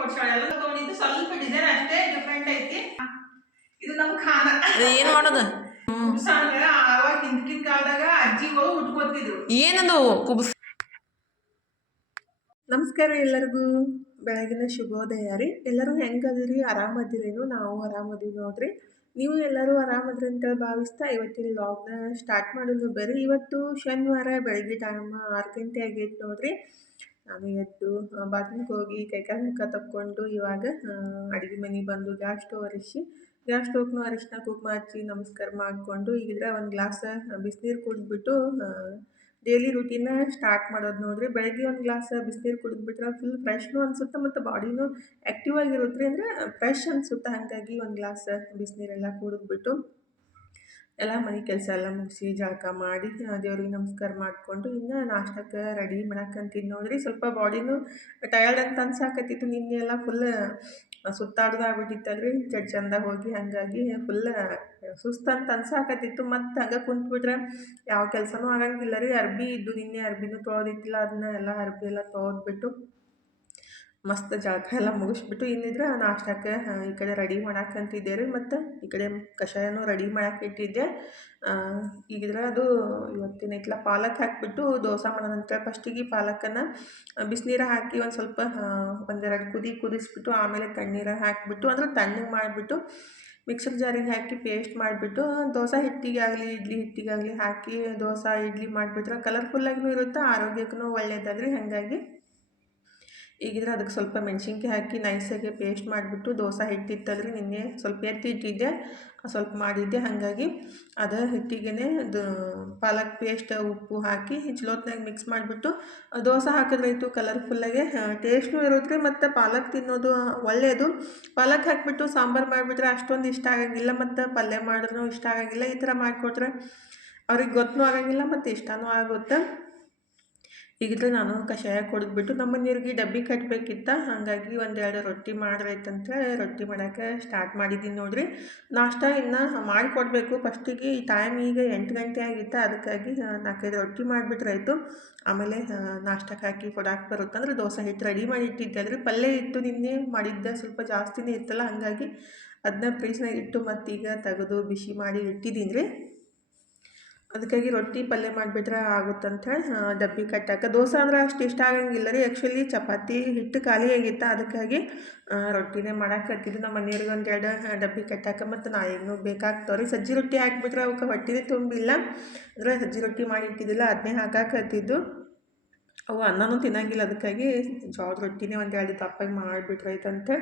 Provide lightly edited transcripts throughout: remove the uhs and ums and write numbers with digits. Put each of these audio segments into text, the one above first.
ಕೊಡ್ಸಾಳೆ ಎಲ್ಲ ತಗೊಂಡಿದ್ದು ಸ್ವಲ್ಪ ಡಿಸೈನ್ ಅಷ್ಟೇ ಡಿಫ್ರೆಂಟ್ ಐತಿ. ಇದು ನಮ್ಮ ಖಾನ ಏನು ಮಾಡೋದು ಕುಬ್ಸಾಂದ್ರ ಆವಾಗ ಹಿಂದಿನ ಕಾಲದಾಗ ಅಜ್ಜಿಗಳು ಉಟ್ಕೋತಿದ್ರು. ಏನದು ಕುಬ್ಸ. ನಮಸ್ಕಾರ ಎಲ್ಲರಿಗೂ, ಬೆಳಗಿನ ಶುಭೋದಯ ರೀ. ಎಲ್ಲರೂ ಹೆಂಗದಿರಿ? ಆರಾಮದಿರೇನು? ನಾವು ಆರಾಮದೀವಿ ನೋಡ್ರಿ. ನೀವು ಎಲ್ಲರೂ ಆರಾಮದ್ರಿ ಅಂತ ಭಾವಿಸ್ತಾ ಇವತ್ತಿನ ವ್ಲಾಗ್ನ ಸ್ಟಾರ್ಟ್ ಮಾಡೋದು ಬರೀ. ಇವತ್ತು ಶನಿವಾರ ಬೆಳಗ್ಗೆ ಟೈಮ್ 6 ಗಂಟೆ ಆಗೈತೆ ನೋಡ್ರಿ. ನಾನು ಎದ್ದು ಬಾತ್ರೂಮ್ಗೆ ಹೋಗಿ ಕೈಕಾಲು ಮುಖ ತಕ್ಕೊಂಡು ಇವಾಗ ಅಡುಗೆ ಮನೆಗೆ ಬಂದು ಗ್ಯಾಸ್ ಸ್ಟವ್ ಅರಿಶಿನ ಕುಂಕುಮ ಹಚ್ಚಿ ನಮಸ್ಕಾರ ಮಾಡಿಕೊಂಡು ಈಗಿದ್ರೆ ಒಂದು ಗ್ಲಾಸ್ ಬಿಸಿನೀರು ಕುಡಿದ್ಬಿಟ್ಟು ಡೈಲಿ ರೂಟೀನ ಸ್ಟಾರ್ಟ್ ಮಾಡೋದು ನೋಡ್ರಿ. ಬೆಳಗ್ಗೆ ಒಂದು ಗ್ಲಾಸ್ ಬಿಸಿನೀರು ಕುಡಿದ್ಬಿಟ್ರೆ ಫುಲ್ ಫ್ರೆಶ್ನು ಅನಿಸುತ್ತೆ ಮತ್ತು ಬಾಡಿನೂ ಆ್ಯಕ್ಟಿವ್ ಆಗಿರುತ್ತೆ ಅಂದರೆ ಫ್ರೆಶ್ ಅನಿಸುತ್ತೆ. ಹಾಗಾಗಿ ಒಂದು ಗ್ಲಾಸ್ ಬಿಸಿನೀರೆಲ್ಲ ಕುಡಿದ್ಬಿಟ್ಟು ಎಲ್ಲ ಮನೆ ಕೆಲಸ ಎಲ್ಲ ಮುಗಿಸಿ ಜಳಕ ಮಾಡಿ ದೇವ್ರಿಗೆ ನಮಸ್ಕಾರ ಮಾಡಿಕೊಂಡು ಇನ್ನು ನಾಷ್ಟಕ್ಕೆ ರೆಡಿ ಮಾಡಕ್ಕಂತೀನಿ ನೋಡ್ರಿ. ಸ್ವಲ್ಪ ಬಾಡಿನೂ ಟಯರ್ಡ್ ಅಂತ ಅನ್ಸಾಕತ್ತಿತ್ತು. ನಿನ್ನೆ ಎಲ್ಲ ಫುಲ್ ಸುತ್ತಾಡೋದು ಆಗ್ಬಿಟ್ಟಿತ್ತಲ್ರಿ ಚಂದ ಹೋಗಿ, ಹಾಗಾಗಿ ಫುಲ್ ಸುಸ್ತಂತ ಅನ್ಸಾಕತ್ತಿತ್ತು. ಮತ್ತು ಹಂಗೆ ಕುಂತ್ಬಿಟ್ರೆ ಯಾವ ಕೆಲಸನೂ ಆಗಂಗಿಲ್ಲ ರೀ. ಅರ್ಬಿ ಇದ್ದು ನಿನ್ನೆ ಅರ್ಬಿನೂ ತೊಳೆದಿತ್ತಿಲ್ಲ, ಅದನ್ನ ಎಲ್ಲ ಅರ್ಬಿ ಎಲ್ಲ ತೊಳೆದ್ಬಿಟ್ಟು ಮಸ್ತ್ ಜಳಕ ಎಲ್ಲ ಮುಗಿಸ್ಬಿಟ್ಟು ಇನ್ನಿದ್ರೆ ನಾಷ್ಟಕ್ಕೆ ಈ ಕಡೆ ರೆಡಿ ಮಾಡಕ್ಕಂತಿದ್ದೆ ರೀ. ಮತ್ತು ಈ ಕಡೆ ಕಷಾಯನೂ ರೆಡಿ ಮಾಡಕ್ಕೆ ಇಟ್ಟಿದ್ದೆ. ಈಗಿದ್ರೆ ಅದು ಇವತ್ತಿನ ಇಟ್ಲ ಪಾಲಕ್ ಹಾಕಿಬಿಟ್ಟು ದೋಸೆ ಮಾಡೋದಂತ. ಫಸ್ಟಿಗೆ ಪಾಲಕನ್ನು ಬಿಸಿನೀರು ಹಾಕಿ ಒಂದು ಸ್ವಲ್ಪ ಒಂದೆರಡು ಕುದಿಸ್ಬಿಟ್ಟು ಆಮೇಲೆ ತಣ್ಣೀರು ಹಾಕಿಬಿಟ್ಟು ಅಂದರೆ ತಣ್ಣಗೆ ಮಾಡಿಬಿಟ್ಟು ಮಿಕ್ಸರ್ ಜಾರಿಗೆ ಹಾಕಿ ಪೇಸ್ಟ್ ಮಾಡಿಬಿಟ್ಟು ದೋಸೆ ಹಿಟ್ಟಿಗಾಗಲಿ ಇಡ್ಲಿ ಹಿಟ್ಟಿಗಾಗಲಿ ಹಾಕಿ ದೋಸೆ ಇಡ್ಲಿ ಮಾಡಿಬಿಟ್ರೆ ಕಲರ್ಫುಲ್ಲಾಗೂ ಇರುತ್ತೆ, ಆರೋಗ್ಯಕ್ಕೂ ಒಳ್ಳೆಯದಾಗ್ರಿ. ಹಾಗಾಗಿ ಈಗಿದ್ರೆ ಅದಕ್ಕೆ ಸ್ವಲ್ಪ ಮೆಣಸಿನ್ಕಾಯಿ ಹಾಕಿ ನೈಸಾಗಿ ಪೇಸ್ಟ್ ಮಾಡಿಬಿಟ್ಟು ದೋಸೆ ಹಿಟ್ಟಿತ್ತಲ್ರಿ ನಿನ್ನೆ ಸ್ವಲ್ಪ ಎತ್ತಿಟ್ಟಿದ್ದೆ, ಸ್ವಲ್ಪ ಮಾಡಿದ್ದೆ. ಹಾಗಾಗಿ ಅದು ಹಿಟ್ಟಿಗೆ ಅದು ಪಾಲಕ್ ಪೇಸ್ಟ್ ಉಪ್ಪು ಹಾಕಿ ಚಲೋತ್ನಾಗ ಮಿಕ್ಸ್ ಮಾಡಿಬಿಟ್ಟು ದೋಸೆ ಹಾಕಿದ್ರಾಯ್ತು. ಕಲರ್ಫುಲ್ಲಾಗೆ ಟೇಸ್ಟೂ ಇರುತ್ತೆ ಮತ್ತು ಪಾಲಕ್ ತಿನ್ನೋದು ಒಳ್ಳೆಯದು. ಪಾಲಕ್ ಹಾಕಿಬಿಟ್ಟು ಸಾಂಬಾರು ಮಾಡಿಬಿಟ್ರೆ ಅಷ್ಟೊಂದು ಇಷ್ಟ ಆಗಂಗಿಲ್ಲ, ಮತ್ತು ಪಲ್ಯ ಮಾಡಿದ್ರೂ ಇಷ್ಟ ಆಗಂಗಿಲ್ಲ. ಈ ಥರ ಮಾಡಿಕೊಟ್ರೆ ಅವ್ರಿಗೆ ಗೊತ್ತೂ ಆಗಂಗಿಲ್ಲ ಮತ್ತು ಇಷ್ಟನೂ ಆಗುತ್ತೆ. ಈಗಿದ್ರೆ ನಾನು ಕಷಾಯ ಕುಡಿದ್ಬಿಟ್ಟು ನಮ್ಮ ಮನೆಯವ್ರಿಗೆ ಡಬ್ಬಿ ಕಟ್ಟಬೇಕಿತ್ತ, ಹಾಗಾಗಿ ಒಂದೆರಡು ರೊಟ್ಟಿ ಮಾಡ್ರೈತಂತ ರೊಟ್ಟಿ ಮಾಡೋಕ್ಕೆ ಸ್ಟಾರ್ಟ್ ಮಾಡಿದ್ದೀನಿ ನೋಡ್ರಿ. ನಾಷ್ಟ ಇನ್ನು ಮಾಡಿಕೊಡ್ಬೇಕು. ಫಸ್ಟಿಗೆ ಈ ಟೈಮ್ ಈಗ 8 ಗಂಟೆ ಆಗಿತ್ತು, ಅದಕ್ಕಾಗಿ 4-5 ರೊಟ್ಟಿ ಮಾಡಿಬಿಟ್ರಾಯ್ತು. ಆಮೇಲೆ ನಾಷ್ಟಕ್ಕೆ ಹಾಕಿ ಕೊಡಕ್ಕೆ ಬರುತ್ತೆ. ಅಂದರೆ ದೋಸೆ ಹಿಟ್ಟು ರೆಡಿ ಮಾಡಿ ಇಟ್ಟಿದ್ದೆ ರೀ. ಪಲ್ಯ ಇಟ್ಟು ನಿನ್ನೆ ಮಾಡಿದ್ದೆ ಸ್ವಲ್ಪ ಜಾಸ್ತಿನೇ ಇತ್ತಲ್ಲ, ಹಾಗಾಗಿ ಅದನ್ನ ಫ್ರೀಜ್ನಾಗ ಇಟ್ಟು ಮತ್ತೀಗ ತೆಗೆದು ಬಿಸಿ ಮಾಡಿ ಇಟ್ಟಿದ್ದೀನಿ ರೀ. ಅದಕ್ಕಾಗಿ ರೊಟ್ಟಿ ಪಲ್ಯ ಮಾಡಿಬಿಟ್ರೆ ಆಗುತ್ತಂತ ಡಬ್ಬಿ ಕಟ್ಟಕ್ಕೆ. ದೋಸೆ ಅಂದ್ರೆ ಅಷ್ಟು ಇಷ್ಟ ಆಗಂಗಿಲ್ಲ ರೀ. ಆ್ಯಕ್ಚುಲಿ ಚಪಾತಿ ಹಿಟ್ಟು ಖಾಲಿ ಆಗಿತ್ತು, ಅದಕ್ಕಾಗಿ ರೊಟ್ಟಿನೇ ಮಾಡಾಕತ್ತಿದ್ದು. ನಮ್ಮ ಮನೆಯವ್ರಿಗೆ 1-2 ಡಬ್ಬಿ ಕಟ್ಟಕ್ಕೆ ಮತ್ತು ನಾಯಿಗೂ ಬೇಕಾಗ್ತಾವ್ರಿ. ಸಜ್ಜಿ ರೊಟ್ಟಿ ಹಾಕಿಬಿಟ್ರೆ ಅವಕ್ಕೆ ಹೊಟ್ಟೆನೇ ತುಂಬಿಲ್ಲ, ಅಂದರೆ ಸಜ್ಜಿ ರೊಟ್ಟಿ ಮಾಡಿ ಇಟ್ಟಿದ್ದಿಲ್ಲ ಅದನ್ನೇ ಹಾಕಾಕತ್ತಿದ್ದು. ಅವು ಅನ್ನನೂ ತಿನ್ನಂಗಿಲ್ಲ, ಅದಕ್ಕಾಗಿ ಜೋಳದ ರೊಟ್ಟಿನೇ 1-2 ದಪ್ಪಾಗಿ ಮಾಡಿಬಿಟ್ರೈತಂತೆ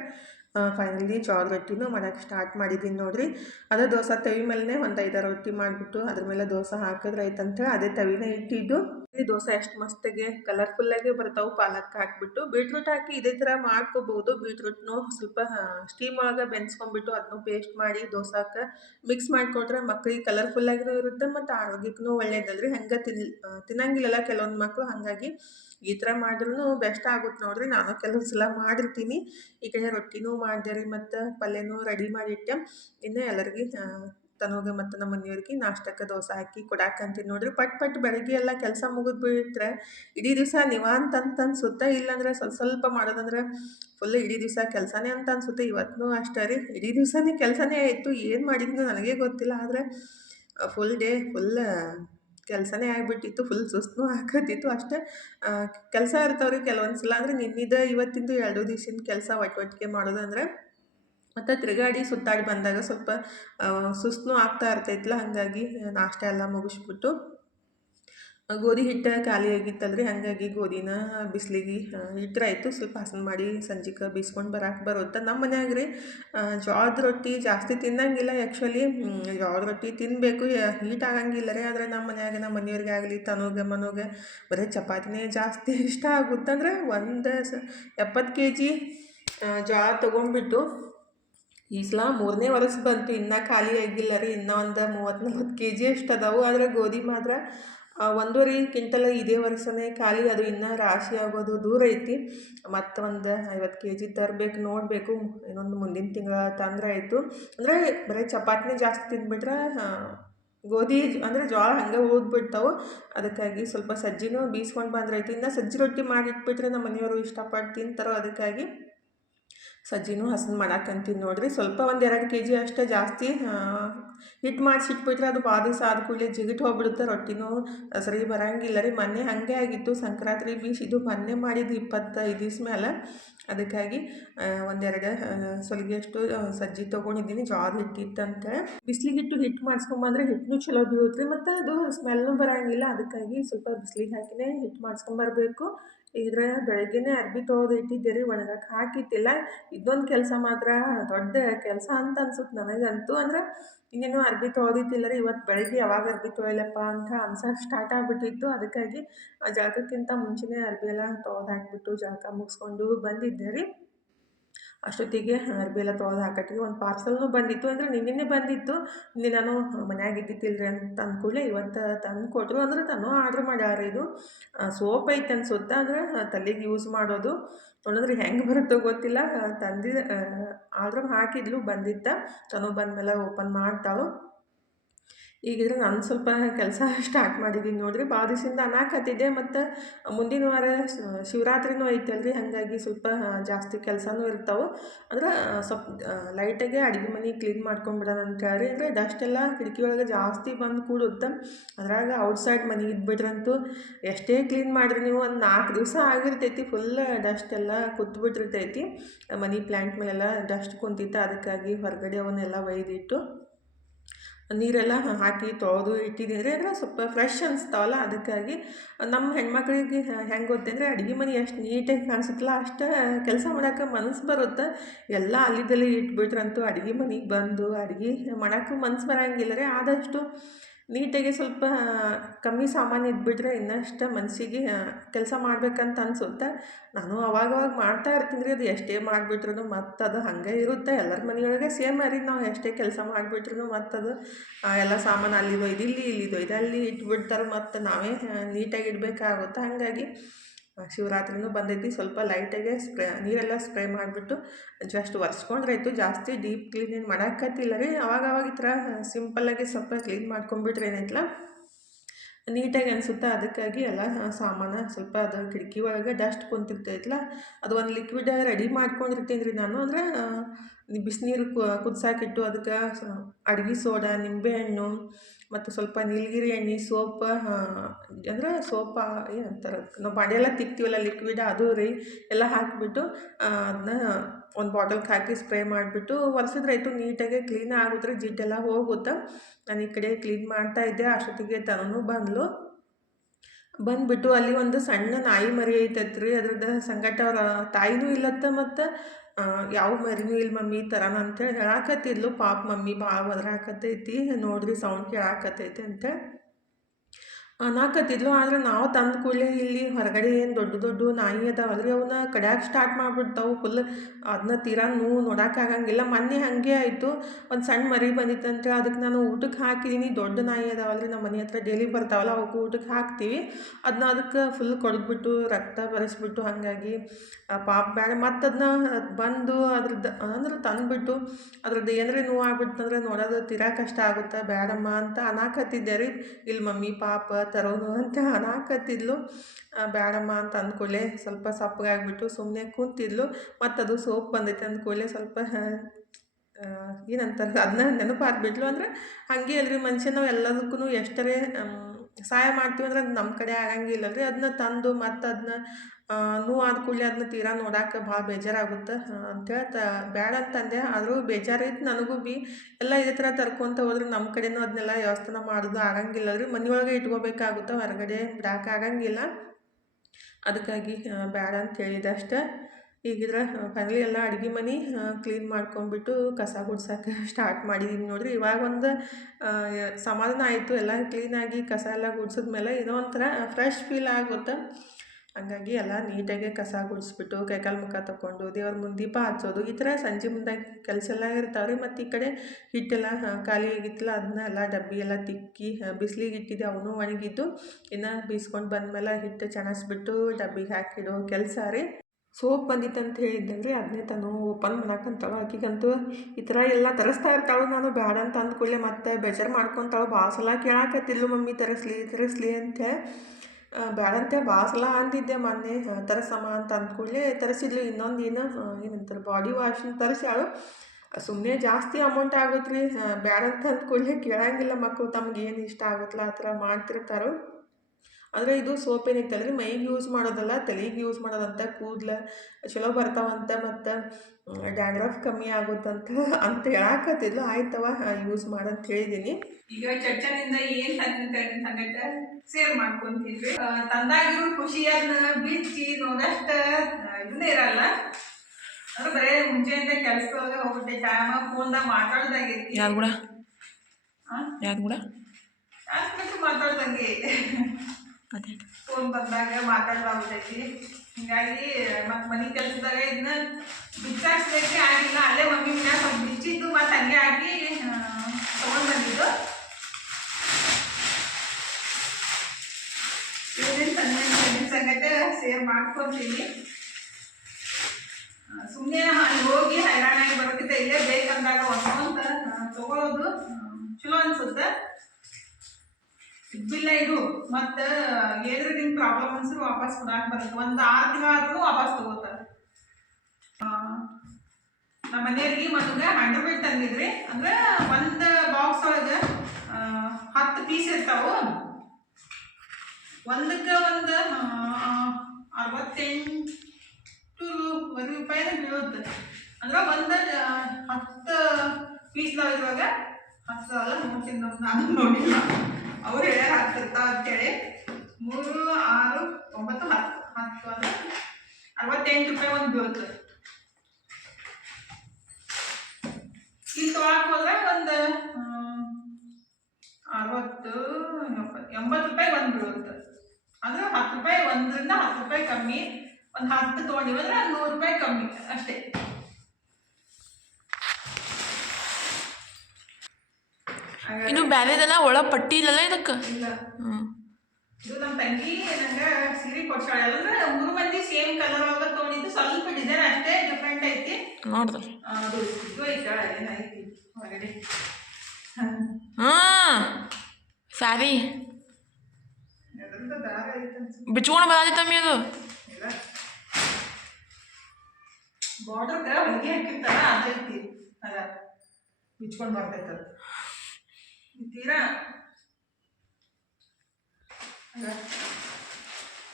ಫೈನಲಿ ಜೋಳದ ರೊಟ್ಟಿನೂ ಮಾಡೋಕ್ಕೆ ಸ್ಟಾರ್ಟ್ ಮಾಡಿದ್ದೀನಿ ನೋಡ್ರಿ. ಅದೇ ದೋಸೆ ತವಿ ಮೇಲೆ ಒಂದು 5 ರೊಟ್ಟಿ ಮಾಡಿಬಿಟ್ಟು ಅದ್ರ ಮೇಲೆ ದೋಸೆ ಹಾಕಿದ್ರೈತಂತ ಅದೇ ತವಿನ ಇಟ್ಟಿದ್ದು. ದೋಸೆ ಎಷ್ಟು ಮಸ್ತಾಗಿ ಕಲರ್ಫುಲ್ಲಾಗಿ ಬರ್ತಾವೆ. ಪಾಲಕ್ ಹಾಕಿಬಿಟ್ಟು ಬೀಟ್ರೂಟ್ ಹಾಕಿ ಇದೇ ಥರ ಮಾಡ್ಕೋಬೋದು. ಬೀಟ್ರೂಟ್ನು ಸ್ವಲ್ಪ ಸ್ಟೀಮ್ ಒಳಗೆ ಬೆನ್ಸ್ಕೊಂಡ್ಬಿಟ್ಟು ಅದನ್ನು ಪೇಸ್ಟ್ ಮಾಡಿ ದೋಸೆಗೆ ಮಿಕ್ಸ್ ಮಾಡಿಕೊಟ್ರೆ ಮಕ್ಳಿಗೆ ಕಲರ್ಫುಲ್ಲಾಗಿಯೂ ಇರುತ್ತೆ ಮತ್ತು ಆರೋಗ್ಯಕ್ಕೂ ಒಳ್ಳೇದಲ್ರಿ. ಹಂಗೆ ತಿನ್ನಂಗಿಲ್ಲಲ್ಲ ಕೆಲವೊಂದು ಮಕ್ಕಳು, ಹಾಗಾಗಿ ಈ ಥರ ಮಾಡಿದ್ರೂ ಬೆಸ್ಟ್ ಆಗುತ್ತೆ ನೋಡ್ರಿ. ನಾನು ಕೆಲವೊಂದು ಸಲ ಮಾಡಿರ್ತೀನಿ. ಈ ಕಡೆ ರೊಟ್ಟಿನೂ ಮಾಡಿದೆ ರೀ ಮತ್ತು ಪಲ್ಯನೂ ರೆಡಿ ಮಾಡಿಟ್ಟೆ. ಇನ್ನು ಎಲ್ಲರಿಗೆ ತನಗೆ ಮತ್ತು ನಮ್ಮ ಮನೆಯವ್ರಿಗೆ ನಾಷ್ಟಕ್ಕೆ ದೋಸೆ ಹಾಕಿ ಕೊಡಾಕಂತೀನಿ ನೋಡ್ರಿ. ಪಟ್ ಬೆಳಗ್ಗೆ ಎಲ್ಲ ಕೆಲಸ ಮುಗಿದ್ಬಿಟ್ರೆ ಇಡೀ ದಿವಸ ನಿವಾಂತ ಅಂತ ಅನ್ಸುತ್ತೆ. ಇಲ್ಲಾಂದ್ರೆ ಸ್ವಲ್ಪ ಮಾಡೋದಂದ್ರೆ ಫುಲ್ ಇಡೀ ದಿವಸ ಕೆಲಸನೇ ಅಂತ ಅನ್ಸುತ್ತೆ. ಇವತ್ತೂ ಅಷ್ಟೇ ರೀ, ಇಡೀ ದಿವಸನೇ ಕೆಲಸನೇ ಆಯಿತು. ಏನು ಮಾಡಿದ್ನೋ ನನಗೇ ಗೊತ್ತಿಲ್ಲ, ಆದರೆ ಫುಲ್ ಡೇ ಫುಲ್ ಕೆಲಸನೇ ಆಗಿಬಿಟ್ಟಿತ್ತು. ಫುಲ್ ಸುಸ್ತೂ ಹಾಕತ್ತಿತ್ತು. ಅಷ್ಟೇ ಕೆಲಸ ಇರ್ತಾವ್ರಿ ಕೆಲವೊಂದು ಸಲ. ಅಂದರೆ ನಿನ್ನಿದ ಇವತ್ತಿಂದು 2 ದಿವ್ಸದ ಕೆಲಸ ಒಟ್ಟಿಗೆ ಮಾಡೋದಂದ್ರೆ ಮತ್ತು ತಿರುಗಾಡಿ ಸುತ್ತಾಡಿ ಬಂದಾಗ ಸ್ವಲ್ಪ ಸುಸ್ತೂ ಆಗ್ತಾ ಇರ್ತೈತಿಲ್ಲ, ಹಾಗಾಗಿ ನಾಷ್ಟ ಎಲ್ಲ ಮುಗಿಸ್ಬಿಟ್ಟು ಗೋಧಿ ಹಿಟ್ಟು ಖಾಲಿ ಆಗಿತ್ತಲ್ರಿ, ಹಾಗಾಗಿ ಗೋಧಿನ ಬಿಸಿಲಿಗೆ ಇಟ್ಟರಾಯ್ತು. ಸ್ವಲ್ಪ ಹಸನು ಮಾಡಿ ಸಂಜೆಗೆ ಬೀಸ್ಕೊಂಡು ಬರುತ್ತೆ. ನಮ್ಮ ಮನ್ಯಾಗ ರೀ ಜೋಳದ ರೊಟ್ಟಿ ಜಾಸ್ತಿ ತಿನ್ನಂಗಿಲ್ಲ. ಆ್ಯಕ್ಚುಲಿ ಜೋಳದ ರೊಟ್ಟಿ ತಿನ್ನಬೇಕು, ಹೀಟ್ ಆಗಂಗಿಲ್ಲ ರೀ. ಆದರೆ ನಮ್ಮ ಮನ್ಯಾಗ ನಮ್ಮ ಮನೆಯವ್ರಿಗೆ ಆಗಲಿ ಮನೋಗೆ ಬರೀ ಚಪಾತಿನೇ ಜಾಸ್ತಿ ಇಷ್ಟ ಆಗುತ್ತೆ. ಅಂದರೆ 70 kg ಜೋಳ ತೊಗೊಂಡ್ಬಿಟ್ಟು ಈ ಸಲ 3ನೇ ವರ್ಷ ಬಂತು, ಇನ್ನೂ ಖಾಲಿ ಆಗಿಲ್ಲ ರೀ. ಇನ್ನೂ ಒಂದು 30-40 kg ಅಷ್ಟು ಅದಾವು. ಆದರೆ ಗೋಧಿ ಮಾತ್ರ 1.5 ಕ್ವಿಂಟಲ್ ಇದೇ ವರ್ಷನೇ ಖಾಲಿ. ಅದು ಇನ್ನೂ ರಾಶಿ ಆಗೋದು ದೂರ ಐತಿ. ಮತ್ತು ಒಂದು 50 kg ತರಬೇಕು, ನೋಡಬೇಕು. ಇನ್ನೊಂದು ಮುಂದಿನ ತಿಂಗಳ ತಂದ್ರೆ ಆಯಿತು. ಅಂದರೆ ಬರೀ ಚಪಾತಿನೇ ಜಾಸ್ತಿ ತಿಂದ್ಬಿಟ್ರೆ ಗೋಧಿ ಅಂದರೆ ಜೋಳ ಹಂಗೆ ಉಳಿದ್ಬಿಡ್ತಾವೆ. ಅದಕ್ಕಾಗಿ ಸ್ವಲ್ಪ ಸಜ್ಜಿನೂ ಬೀಸ್ಕೊಂಡು ಬಂದ್ರೈತಿ. ಇನ್ನು ಸಜ್ಜಿ ರೊಟ್ಟಿ ಮಾಡಿಟ್ಬಿಟ್ರೆ ನಮ್ಮ ಮನೆಯವರು ಇಷ್ಟಪಟ್ಟು ತಿಂತಾರೋ, ಅದಕ್ಕಾಗಿ ಸಜ್ಜಿನೂ ಹಸನ್ ಮಾಡಾಕಂತೀನಿ ನೋಡ್ರಿ. ಸ್ವಲ್ಪ ಒಂದು 2 kg ಅಷ್ಟೇ ಜಾಸ್ತಿ ಹಿಟ್ಟು ಮಾಡಿಸಿಟ್ಬಿಟ್ರೆ ಅದು ಭಾಳ ದಿವಸ ಆದ ಕೂಡಲೇ ಜಿಗಿಟ್ ಹೋಗ್ಬಿಡುತ್ತೆ, ರೊಟ್ಟಿನೂ ಸರಿ ಬರೋಂಗಿಲ್ಲ ರೀ. ಮೊನ್ನೆ ಹಾಗೆ ಆಗಿತ್ತು, ಸಂಕ್ರಾಂತಿ ಬೀಸ್ ಇದು ಮೊನ್ನೆ ಮಾಡಿದ್ದು 25 ದಿವ್ಸ ಮೇಲೆ. ಅದಕ್ಕಾಗಿ ಒಂದೆರಡು ಸೊಲಿಗೆಯಷ್ಟು ಸಜ್ಜಿ ತೊಗೊಂಡಿದ್ದೀನಿ, ಜೋಳದ ಹಿಟ್ಟಿತ್ತು ಅಂತೇಳಿ. ಬಿಸಿಲಿಗೆ ಹಿಟ್ಟು ಮಾಡಿಸ್ಕೊಂಬಂದ್ರೆ ಹಿಟ್ಟು ಚಲೋ ಬೀಳುತ್ತೆ ರೀ, ಮತ್ತು ಅದು ಸ್ಮೆಲ್ನೂ ಬರೋಂಗಿಲ್ಲ. ಅದಕ್ಕಾಗಿ ಸ್ವಲ್ಪ ಬಿಸಿಲಿಗೆ ಹಾಕಿನೇ ಹಿಟ್ಟು ಮಾಡಿಸ್ಕೊಂಬರ್ಬೇಕು. ಇದ್ರೆ ಬೆಳಗ್ಗೆನೇ ಅರ್ಬಿ ತೊಳೆದು ಇಟ್ಟಿದ್ದೆ ರೀ, ಒಣಗಕ್ಕೆ ಹಾಕಿತ್ತಿಲ್ಲ. ಇದೊಂದು ಕೆಲಸ ಮಾತ್ರ ದೊಡ್ಡ ಕೆಲಸ ಅಂತ ಅನ್ಸುತ್ತೆ ನನಗಂತೂ. ಅಂದ್ರೆ ಇನ್ನೇನು ಅರ್ಬಿ ತೊಳೆದಿತ್ತಿಲ್ಲ ರೀ, ಇವತ್ತು ಬೆಳಗ್ಗೆ ಯಾವಾಗ ಅರ್ಬಿ ತೊಳಿಲಪ್ಪ ಅಂತ ಅನ್ಸಕ್ಕೆ ಸ್ಟಾರ್ಟ್ ಆಗಿಬಿಟ್ಟಿತ್ತು. ಅದಕ್ಕಾಗಿ ಜಳಕಕ್ಕಿಂತ ಮುಂಚೆನೇ ಅರ್ಬಿ ಎಲ್ಲ ತೊಳೆದು ಹಾಕಿಬಿಟ್ಟು ಜಳಕ ಮುಗಿಸ್ಕೊಂಡು ಬಂದಿದ್ದೆ ರೀ. ಅಷ್ಟೊತ್ತಿಗೆ ಅರ್ಬಿ ಎಲ್ಲ ತೊಳೆದು ಹಾಕಟ್ಟಿಗೆ ಒಂದು ಪಾರ್ಸಲ್ನೂ ಬಂದಿತ್ತು. ಅಂದರೆ ನಿನ್ನೆನೇ ಬಂದಿತ್ತು, ನಿನ್ನೆ ನಾನು ಮನ್ಯಾಗ ಇದ್ದಿತ್ತಿಲ್ಲ ರೀ ಅಂತ ಅಂದ್ಕೂಡಲೇ ಇವತ್ತು ತಂದು ಕೊಟ್ಟರು. ಅಂದ್ರೆ ತಾನು ಆರ್ಡ್ರ್ ಮಾಡ್ಯಾರ. ಇದು ಸೋಪ್ ಐತೆ ಅನ್ಸುತ್ತೆ, ಅಂದ್ರೆ ತಲೆಗೆ ಯೂಸ್ ಮಾಡೋದು. ನೋಡಿದ್ರೆ ಹೆಂಗೆ ಬರುತ್ತೋ ಗೊತ್ತಿಲ್ಲ. ಆರ್ಡ್ರ್ ಹಾಕಿದ್ಲು, ಬಂದಿತ್ತ. ತಾನು ಬಂದಮೇಲೆ ಓಪನ್ ಮಾಡ್ತಾಳು. ಈಗಿದ್ರೆ ನಾನು ಸ್ವಲ್ಪ ಕೆಲಸ ಸ್ಟಾರ್ಟ್ ಮಾಡಿದ್ದೀನಿ ನೋಡಿರಿ. ಭಾಳ ದಿವಸದಿಂದ ಅನ್ನಕತ್ತಿದ್ದೆ. ಮತ್ತು ಮುಂದಿನ ವಾರ ಶಿವರಾತ್ರಿನೂ ಐತಲ್ರಿ, ಹಾಗಾಗಿ ಸ್ವಲ್ಪ ಜಾಸ್ತಿ ಕೆಲಸನೂ ಇರ್ತಾವೆ. ಅಂದ್ರೆ ಸ್ವಲ್ಪ ಲೈಟಾಗೆ ಅಡುಗೆ ಮನೆ ಕ್ಲೀನ್ ಮಾಡ್ಕೊಂಬಿಡೋಣ ಅಂತೇಳಿ. ಅಂದರೆ ಡಸ್ಟ್ ಎಲ್ಲ ಕಿಟಕಿ ಒಳಗೆ ಜಾಸ್ತಿ ಬಂದು ಕೂಡುತ್ತೆ. ಅದ್ರಾಗ ಔಟ್ಸೈಡ್ ಮನೆ ಇದ್ಬಿಟ್ರಂತೂ ಎಷ್ಟೇ ಕ್ಲೀನ್ ಮಾಡಿರಿ ನೀವು ಒಂದು 4 ದಿವಸ ಆಗಿರ್ತೈತಿ, ಫುಲ್ ಡಸ್ಟ್ ಎಲ್ಲ ಕೂತ್ಬಿಟ್ಟಿರ್ತೈತಿ. ಮನಿ ಪ್ಲ್ಯಾಂಟ್ ಮೇಲೆಲ್ಲ ಡಸ್ಟ್ ಕುಂತಿತ್ತು. ಅದಕ್ಕಾಗಿ ಹೊರಗಡೆ ಅವನ್ನೆಲ್ಲ ಒಯ್ದಿಟ್ಟು ನೀರೆಲ್ಲ ಹಾಕಿ ತೊಳೆದು ಇಟ್ಟಿದ್ದೀನಿ ರೀ. ಅಂದರೆ ಸ್ವಲ್ಪ ಫ್ರೆಶ್ ಅನಿಸ್ತಾವಲ್ಲ, ಅದಕ್ಕಾಗಿ. ನಮ್ಮ ಹೆಣ್ಮಕ್ಳಿಗೆ ಹೆಂಗೆ ಗೊತ್ತಂದರೆ ಅಡುಗೆ ಮನೆ ಎಷ್ಟು ನೀಟಾಗಿ ಕಾಣಿಸುತ್ತಲ್ಲ ಅಷ್ಟು ಕೆಲಸ ಮಾಡೋಕೆ ಮನಸ್ಸು ಬರುತ್ತೆ. ಎಲ್ಲ ಅಲ್ಲಿದ್ದಲ್ಲಿ ಇಟ್ಬಿಟ್ರಂತೂ ಅಡುಗೆ ಮನೆಗೆ ಬಂದು ಅಡುಗೆ ಮಾಡೋಕ್ಕೂ ಮನಸ್ಸು ಬರೋಂಗಿಲ್ಲ ರೀ. ಆದಷ್ಟು ನೀಟಾಗಿ ಸ್ವಲ್ಪ ಕಮ್ಮಿ ಸಾಮಾನು ಇದ್ಬಿಟ್ರೆ ಇನ್ನಷ್ಟು ಮನಸ್ಸಿಗೆ ಕೆಲಸ ಮಾಡ್ಬೇಕಂತ ಅನಿಸುತ್ತೆ. ನಾನು ಅವಾಗವಾಗ ಮಾಡ್ತಾ ಇರ್ತೀನಿ ರೀ. ಅದು ಎಷ್ಟೇ ಮಾಡಿಬಿಟ್ರು ಮತ್ತು ಅದು ಹಾಗೆ ಇರುತ್ತೆ. ಎಲ್ಲರ ಮನೆಯೊಳಗೆ ಸೇಮ್ ರೀ. ನಾವು ಎಷ್ಟೇ ಕೆಲಸ ಮಾಡಿಬಿಟ್ರು ಮತ್ತದು ಎಲ್ಲ ಸಾಮಾನು ಅಲ್ಲಿದೊಯ್ದು ಇಲ್ಲಿದೊಯ್ದು ಅಲ್ಲಿ ಇಟ್ಬಿಡ್ತಾರೆ. ಮತ್ತು ನಾವೇ ನೀಟಾಗಿ ಇಡಬೇಕಾಗುತ್ತೆ. ಹಾಗಾಗಿ ಶಿವರಾತ್ರಿನೂ ಬಂದೈತಿ. ಸ್ವಲ್ಪ ಲೈಟಾಗೆ ನೀರೆಲ್ಲ ಸ್ಪ್ರೇ ಮಾಡಿಬಿಟ್ಟು ಜಸ್ಟ್ ಒರೆಸ್ಕೊಂಡ್ರಾಯ್ತು. ಜಾಸ್ತಿ ಡೀಪ್ ಕ್ಲೀನ್ ಏನು ಮಾಡೋಕ್ಕತ್ತಿಲ್ಲ ರೀ. ಅವಾಗವಾಗ ಈ ಥರ ಸಿಂಪಲ್ಲಾಗಿ ಸ್ವಲ್ಪ ಕ್ಲೀನ್ ಮಾಡ್ಕೊಂಬಿಟ್ರೆ ಏನೈತಲ್ಲ ನೀಟಾಗಿ ಅನಿಸುತ್ತೆ. ಅದಕ್ಕಾಗಿ ಎಲ್ಲ ಸಾಮಾನು ಸ್ವಲ್ಪ ಅದು ಕಿಟಕಿ ಒಳಗೆ ಡಸ್ಟ್ ಕುಂತಿರ್ತೈತಲ್ಲ, ಅದು ಒಂದು ಲಿಕ್ವಿಡ್ ರೆಡಿ ಮಾಡ್ಕೊಂಡಿರ್ತೀನಿ ರೀ ನಾನು. ಅಂದರೆ ಬಿಸಿನೀರು ಕುದಿಸಾಕಿಟ್ಟು ಅದಕ್ಕೆ ಅಡುಗೆ ಸೋಡಾ, ನಿಂಬೆಹಣ್ಣು ಮತ್ತು ಸ್ವಲ್ಪ ನೀಲಗಿರಿ ಎಣ್ಣೆ, ಸೋಪ್, ಅಂದರೆ ಸೋಪ ಏನಂತಾರೆ ನಾವು ಬಾಂಡೆಲ್ಲ ತಿಕ್ತೀವಲ್ಲ ಲಿಕ್ವಿಡ್, ಅದು ರೀ ಎಲ್ಲ ಹಾಕಿಬಿಟ್ಟು ಅದನ್ನ ಒಂದು ಬಾಟಲ್ಗೆ ಹಾಕಿ ಸ್ಪ್ರೇ ಮಾಡಿಬಿಟ್ಟು ಒರೆಸಿದ್ರಾಯ್ತು. ನೀಟಾಗಿ ಕ್ಲೀನ್ ಆಗುತ್ತೆ, ಜಿಡ್ಡೆಲ್ಲ ಹೋಗುತ್ತೆ. ನಾನು ಈ ಕಡೆ ಕ್ಲೀನ್ ಮಾಡ್ತಾಯಿದ್ದೆ. ಅಷ್ಟೊತ್ತಿಗೆ ತನೂ ಬಂದುಬಿಟ್ಟು ಅಲ್ಲಿ ಒಂದು ಸಣ್ಣ ನಾಯಿ ಮರಿ ಐತೈತೆ ರೀ. ಅದ್ರದ್ದು ಸಂಗಟ ಅವ್ರ ತಾಯಿನೂ ಇಲ್ಲತ್ತ, ಮತ್ತು ಯಾವ ಮರಿನೂ ಇಲ್ಲ ಮಮ್ಮಿ ಈ ಥರನ ಅಂತೇಳಿ ಹೇಳಾಕತ್ತಿದ್ಲು. ಪಾಪ ಮಮ್ಮಿ ಭಾಳ ಒದರಾಕತ್ತೈತಿ ನೋಡ್ರಿ, ಸೌಂಡ್ ಕೇಳಾಕತ್ತೈತಿ ಅಂತೇಳಿ ಅನ್ನಕತ್ತಿದ್ಲು. ಆದರೆ ನಾವು ತಂದ ಕೂಡಲೇ ಇಲ್ಲಿ ಹೊರಗಡೆ ಏನು ದೊಡ್ಡ ನಾಯಿ ಅದಾವಲ್ಲ ರೀ, ಅವನ್ನ ಕಡ್ಯಾಕೆ ಸ್ಟಾರ್ಟ್ ಮಾಡಿಬಿಡ್ತಾವೆ. ಫುಲ್ ಅದನ್ನ ತೀರಾ ನೋಡೋಕ್ಕಾಗಂಗಿಲ್ಲ. ಮೊನ್ನೆ ಹಾಗೆ ಆಯಿತು, ಒಂದು ಸಣ್ಣ ಮರಿ ಬಂದಿತ್ತಂತೇಳಿ ಅದಕ್ಕೆ ನಾನು ಊಟಕ್ಕೆ ಹಾಕಿದ್ದೀನಿ. ದೊಡ್ಡ ನಾಯಿ ಅದಾವಲ್ಲ ರೀ, ನಮ್ಮ ಮನೆ ಹತ್ರ ಡೈಲಿ ಬರ್ತಾವಲ್ಲ, ಅವಕ್ಕೆ ಊಟಕ್ಕೆ ಹಾಕ್ತೀವಿ. ಅದನ್ನ ಅದಕ್ಕೆ ಫುಲ್ ಕೊಡ್ಬಿಟ್ಟು ರಕ್ತ ಬರೆಸ್ಬಿಟ್ಟು, ಹಾಗಾಗಿ ಪಾಪ ಬೇಡ. ಮತ್ತು ಅದನ್ನ ಬಂದು ಅದ್ರದ್ದು ಅಂದ್ರೆ ತಂದುಬಿಟ್ಟು ಅದ್ರದ್ದು ಏನಾರೇ ನೋವಾಗ್ಬಿಡ್ತಂದ್ರೆ ನೋಡೋದು ತೀರಾ ಕಷ್ಟ ಆಗುತ್ತೆ, ಬೇಡಮ್ಮ ಅಂತ ಅನ್ನಕತ್ತಿದ್ದೆ ರೀ. ಇಲ್ಲಿ ಮಮ್ಮಿ ಪಾಪ ತರೋನು ಅಂತ ಅನ್ನಕತ್ತಿದ್ಲು. ಬೇಡಮ್ಮ ಅಂತ ಅಂದ್ಕೊಳ್ಳೆ ಸ್ವಲ್ಪ ಸಪ್ಪಗಾಗ್ಬಿಟ್ಟು ಸುಮ್ಮನೆ ಕೂತಿದ್ಲು. ಮತ್ತು ಅದು ಸೋಪ್ ಬಂದೈತೆ ಅಂದ್ಕೊಳ್ಳೆ ಸ್ವಲ್ಪ ಏನಂತಾರೆ ಅದನ್ನ ನೆನಪಾಗ್ಬಿಟ್ಲು. ಅಂದರೆ ಹಾಗೆ ಅಲ್ರಿ ಮನುಷ್ಯ, ನಾವು ಎಲ್ಲದಕ್ಕೂ ಎಷ್ಟರೇ ಸಹಾಯ ಮಾಡ್ತೀವಿ ಅಂದ್ರೆ ಅದು ನಮ್ಮ ಕಡೆ ಆಗಂಗಿಲ್ಲ ರೀ. ಅದನ್ನ ತಂದು ಮತ್ತು ಅದನ್ನ ನೋವಾದ ಕೂಡಲೇ ಅದನ್ನ ತೀರಾ ನೋಡೋಕೆ ಭಾಳ ಬೇಜಾರಾಗುತ್ತೆ ಅಂತೇಳಿ ಬೇಡ ಅಂತಂದೆ. ಆದರೂ ಬೇಜಾರೈತೆ ನನಗೂ ಬಿ. ಎಲ್ಲ ಇದೇ ಥರ ತರ್ಕೊತ ಹೋದ್ರೆ ನಮ್ಮ ಕಡೆನೂ ಅದನ್ನೆಲ್ಲ ವ್ಯವಸ್ಥೆ ಮಾಡೋದು ಆಗಂಗಿಲ್ಲ ರೀ. ಮನೆಯೊಳಗೆ ಇಟ್ಕೋಬೇಕಾಗುತ್ತೆ, ಹೊರಗಡೆ ಬಿಡೋಕ್ಕಾಗಂಗಿಲ್ಲ. ಅದಕ್ಕಾಗಿ ಬೇಡ ಅಂತ ಹೇಳಿದೆ ಅಷ್ಟೇ. ಈಗಿದ್ರೆ ಫೈನಲಿ ಎಲ್ಲ ಅಡುಗೆ ಮನೆ ಕ್ಲೀನ್ ಮಾಡ್ಕೊಂಡ್ಬಿಟ್ಟು ಕಸ ಗುಡ್ಸೋಕೆ ಸ್ಟಾರ್ಟ್ ಮಾಡಿದ್ದೀನಿ ನೋಡಿರಿ. ಇವಾಗ ಒಂದು ಸಮಾಧಾನ ಆಯಿತು. ಎಲ್ಲ ಕ್ಲೀನಾಗಿ ಕಸ ಎಲ್ಲ ಗುಡ್ಸಿದ್ಮೇಲೆ ಏನೋ ಒಂಥರ ಫ್ರೆಶ್ ಫೀಲ್ ಆಗುತ್ತೆ. ಹಾಗಾಗಿ ಎಲ್ಲ ನೀಟಾಗಿ ಕಸ ಗುಡಿಸ್ಬಿಟ್ಟು ಕೈಕಾಲು ಮುಖ ತಗೊಂಡು ದೇವ್ರ ಮುಂದೆ ದೀಪ ಹಚ್ಚೋದು, ಈ ಥರ ಸಂಜೆ ಮುಂದೆ ಕೆಲಸ ಎಲ್ಲ ಇರ್ತಾವೆ ರೀ. ಮತ್ತು ಈ ಕಡೆ ಹಿಟ್ಟೆಲ್ಲ ಖಾಲಿ ಆಗಿತ್ತಲ್ಲ, ಅದನ್ನ ಎಲ್ಲ ಡಬ್ಬಿ ಎಲ್ಲ ತಿಕ್ಕಿ ಬಿಸಿಲಿಗೆ ಇಟ್ಟಿದ್ದೆ. ಅವನು ಒಣಗಿದ್ದು ಇನ್ನು ಬೀಸ್ಕೊಂಡು ಬಂದಮೇಲೆ ಹಿಟ್ಟು ಚೆಣಿಸ್ಬಿಟ್ಟು ಡಬ್ಬಿಗೆ ಹಾಕಿಡೋ ಕೆಲಸ ರೀ. ಸೋಪ್ ಬಂದಿತ್ತಂತ ಹೇಳಿದ್ದಂದ್ರೆ ಅದನ್ನೇ ತಾನು ಓಪನ್ ಮಾಡಾಕಂತಾಳು. ಆಕಿಗಂತೂ ಈ ಥರ ಎಲ್ಲ ತರಿಸ್ತಾ ಇರ್ತಾಳು. ನಾನು ಬೇಡ ಅಂತ ಅಂದ್ಕೊಳ್ಳೆ ಮತ್ತೆ ಬೇಜಾರು ಮಾಡ್ಕೊತಾಳು. ಭಾಳ ಸಲ ಕೇಳಾಕತ್ತಿದ್ಲು, ಮಮ್ಮಿ ತರಿಸ್ಲಿ ಅಂತೇಳಿ. ಬ್ಯಾಡಂತೆ ಭಾಳ ಸಲ ಅಂತಿದ್ದೆ ಮೊನ್ನೆ ತರಿಸಮ್ಮ ಅಂತ ಅಂದ್ಕೂಡಲೇ ತರಿಸಿದ್ಲು. ಇನ್ನೊಂದು ಏನಂತಾರೆ ಬಾಡಿ ವಾಶ್ನ ತರಿಸ್ಯಾಳು. ಸುಮ್ಮನೆ ಜಾಸ್ತಿ ಅಮೌಂಟ್ ಆಗುತ್ತೆ ರೀ. ಬ್ಯಾಡಂತ ಅಂದ್ಕೂಡಲೇ ಕೇಳಂಗಿಲ್ಲ ಮಕ್ಕಳು, ತಮ್ಗೆ ಏನು ಇಷ್ಟ ಆಗುತ್ತಲ್ಲ ಆ ಥರ ಮಾಡ್ತಿರ್ತಾರೆ. ಆದರೆ ಇದು ಸೋಪ್ ಏನೈತಲ್ಲ ರೀ, ಮೈಗೆ ಯೂಸ್ ಮಾಡೋದಲ್ಲ, ತಲೆಗೆ ಯೂಸ್ ಮಾಡೋದಂತ. ಕೂದಲು ಚಲೋ ಬರ್ತಾವಂತ, ಮತ್ತು ಡ್ಯಾಂಡ್ರಫ್ ಕಮ್ಮಿ ಆಗುತ್ತಂತ ಅಂತ ಹೇಳಾಕತ್ತಿದ್ಲು. ಆಯ್ತವ ಯೂಸ್ ಮಾಡಂತ ಹೇಳಿದ್ದೀನಿ. ಈಗ ಚರ್ಚನಿಂದ ಏನ್ ಸಂಗಟ ಶೇರ್ ಮಾಡ್ಕೊಂತೀವಿ. ತಂದಾಗಿರೋ ಖುಷಿಯನ್ನ ಬಿಚ್ಚಿ ನೋಡಷ್ಟ ಇದನ್ನೇ ಇರಲ್ಲ. ಅಂದ್ರೆ ಬರೇ ಮುಂಚೆಯಿಂದ ಕೆಲ್ಸದೊಳಗೆ ಹೋಗುತ್ತೆ, ಟೈಮ ಫೋನ್ದಾಗ ಮಾತಾಡ್ದಾಗೈತಿ. ಯಾರು ಕೂಡ ಮಾತಾಡ್ದಂಗೆ ಅದೇ ಫೋನ್ ಬಂದಾಗ ಮಾತಾಡ್ದಾಗ್ತೈತಿ. ಹಿಂಗಾಗಿ ಮತ್ತು ಮನೆ ಕೆಲಸದಾಗ ಇದನ್ನ ಬಿಚ್ಚಾಕ್ಸ್ಲಿಕ್ಕೆ ಆಗಿಲ್ಲ. ಅಲ್ಲೇ ಮಮ್ಮಿ ಮನ್ಯಾಗ ಸ್ವಲ್ಪ ಬಿಚ್ಚಿದ್ದು ಮತ್ತು ಹಂಗೆ ಹಾಕಿ ತಗೊಂಡು ಬಂದಿದ್ದು. ಏನೇನು ಸಣ್ಣ ಸಂಗತ ಶೇರ್ ಮಾಡ್ಕೊತೀನಿ. ಸುಮ್ಮನೆ ಅಲ್ಲಿ ಹೋಗಿ ಹೈರಾಣಾಗಿ ಬರೋಕ್ಕಿಂತ ಇಲ್ಲೇ ಬೇಕಂದಾಗ ಒಂದೊಂದು ತಗೊಳ್ಳೋದು ಚಲೋ ಅನ್ಸುತ್ತೆ. ಬಿಲ್ಲ ಇದು ಮತ್ತು ಏನಾದ್ರು ನಿಮ್ಗೆ ಪ್ರಾಬ್ಲಮ್ ಅನ್ಸಿದ್ರು ವಾಪಸ್ ಕೊಡಾಕ್ ಬರುತ್ತೆ. ಒಂದು 6 ದಿನ ಆದ್ರೂ ವಾಪಸ್ ತಗೋತಾರೆ. ನಮ್ಮ ಮನೆಯವ್ರಿಗೆ ಮನೆಗೆ 100 ರೂಪಾಯಿ ತಂದಿದ್ರಿ. ಅಂದ್ರೆ ಒಂದು ಬಾಕ್ಸ್ ಒಳಗೆ 10 ಪೀಸ್ ಇರ್ತಾವು. ಒಂದಕ್ಕೆ ಒಂದು 68 ರೂಪಾಯಿನ ಬೀಳುತ್ತೆ. ಅಂದ್ರೆ ಒಂದು 10 ಪೀಸ್ದಾಗ ಇರುವಾಗ 10 ಅಲ್ಲ, ನೋಡ್ತೀನಿ ನಾನು ನೋಡಿಲ್ಲ, ಅವ್ರು ಹೇಳ್ಯಾರ 10 ಇರ್ತಾವ ಅಂತೇಳಿ. 3, 6, 9, 10 ಅಂದ್ರೆ 68 ರೂಪಾಯಿ ಒಂದು ಬೀಳುತ್ತೆ. ಇಲ್ಲಿ ತೊಗೊಳಕ್ ಹೋದ್ರೆ ಒಂದು 60, 80 ರೂಪಾಯಿ ಒಂದು ಬೀಳುತ್ತೆ. ಅಂದ್ರೆ 10 ರೂಪಾಯಿ, 1ರಿಂದ 10 ರೂಪಾಯಿ ಕಮ್ಮಿ. ಒಂದು 10 ತೊಗೊಂಡಿವಿ ಅಂದ್ರೆ 100 ರೂಪಾಯಿ ಕಮ್ಮಿ ಅಷ್ಟೇ. ಇನ್ನು ಬ್ಯಾರೆದೆಲ್ಲ ಒಳಗೆ ಪಟ್ಟಿ ಇಲ್ಲಲ್ಲ ಇದಕ್ಕೆ? ಇಲ್ಲ. ಇದು ನಮ್ಮ ತಂಗಿ ನಂಗೆ ಸೀರೆ ಕೊಡ್ಸಾಳ. ಅಂದ್ರೆ 3 ಮಂದಿ ಸೇಮ್ ಕಲರ್ ಒಳಗೆ ತೊಗೊಂಡಿದ್ದು. ಸ್ವಲ್ಪ ಡಿಸೈನ್ ಅಷ್ಟೇ ಡಿಫ್ರೆಂಟ್ ಐತಿ. ನೋಡ್ದೆ ಅದು ಇದು ಐತ ಏನೈತಿ ಹೊರಗಡೆ. ಸ್ಯಾರಿ ಅದರಿಂದ ದಾರ ಐತೆ ಅನ್ಸುತ್ತೆ. ಬಿಚ್ಕೊಂಡು ಬರತಮ್ಮಿ ಅದು. ಇಲ್ಲ, ಬಾರ್ಡರ್ಗೆ ಹೊಲಿಗೆ ಹಾಕಿರ್ತಾರ ಅದೈತಿ. ಅದ ಬಿಚ್ಕೊಂಡು ಬರ್ತೈತೆ ಅದು. ತೀರಾ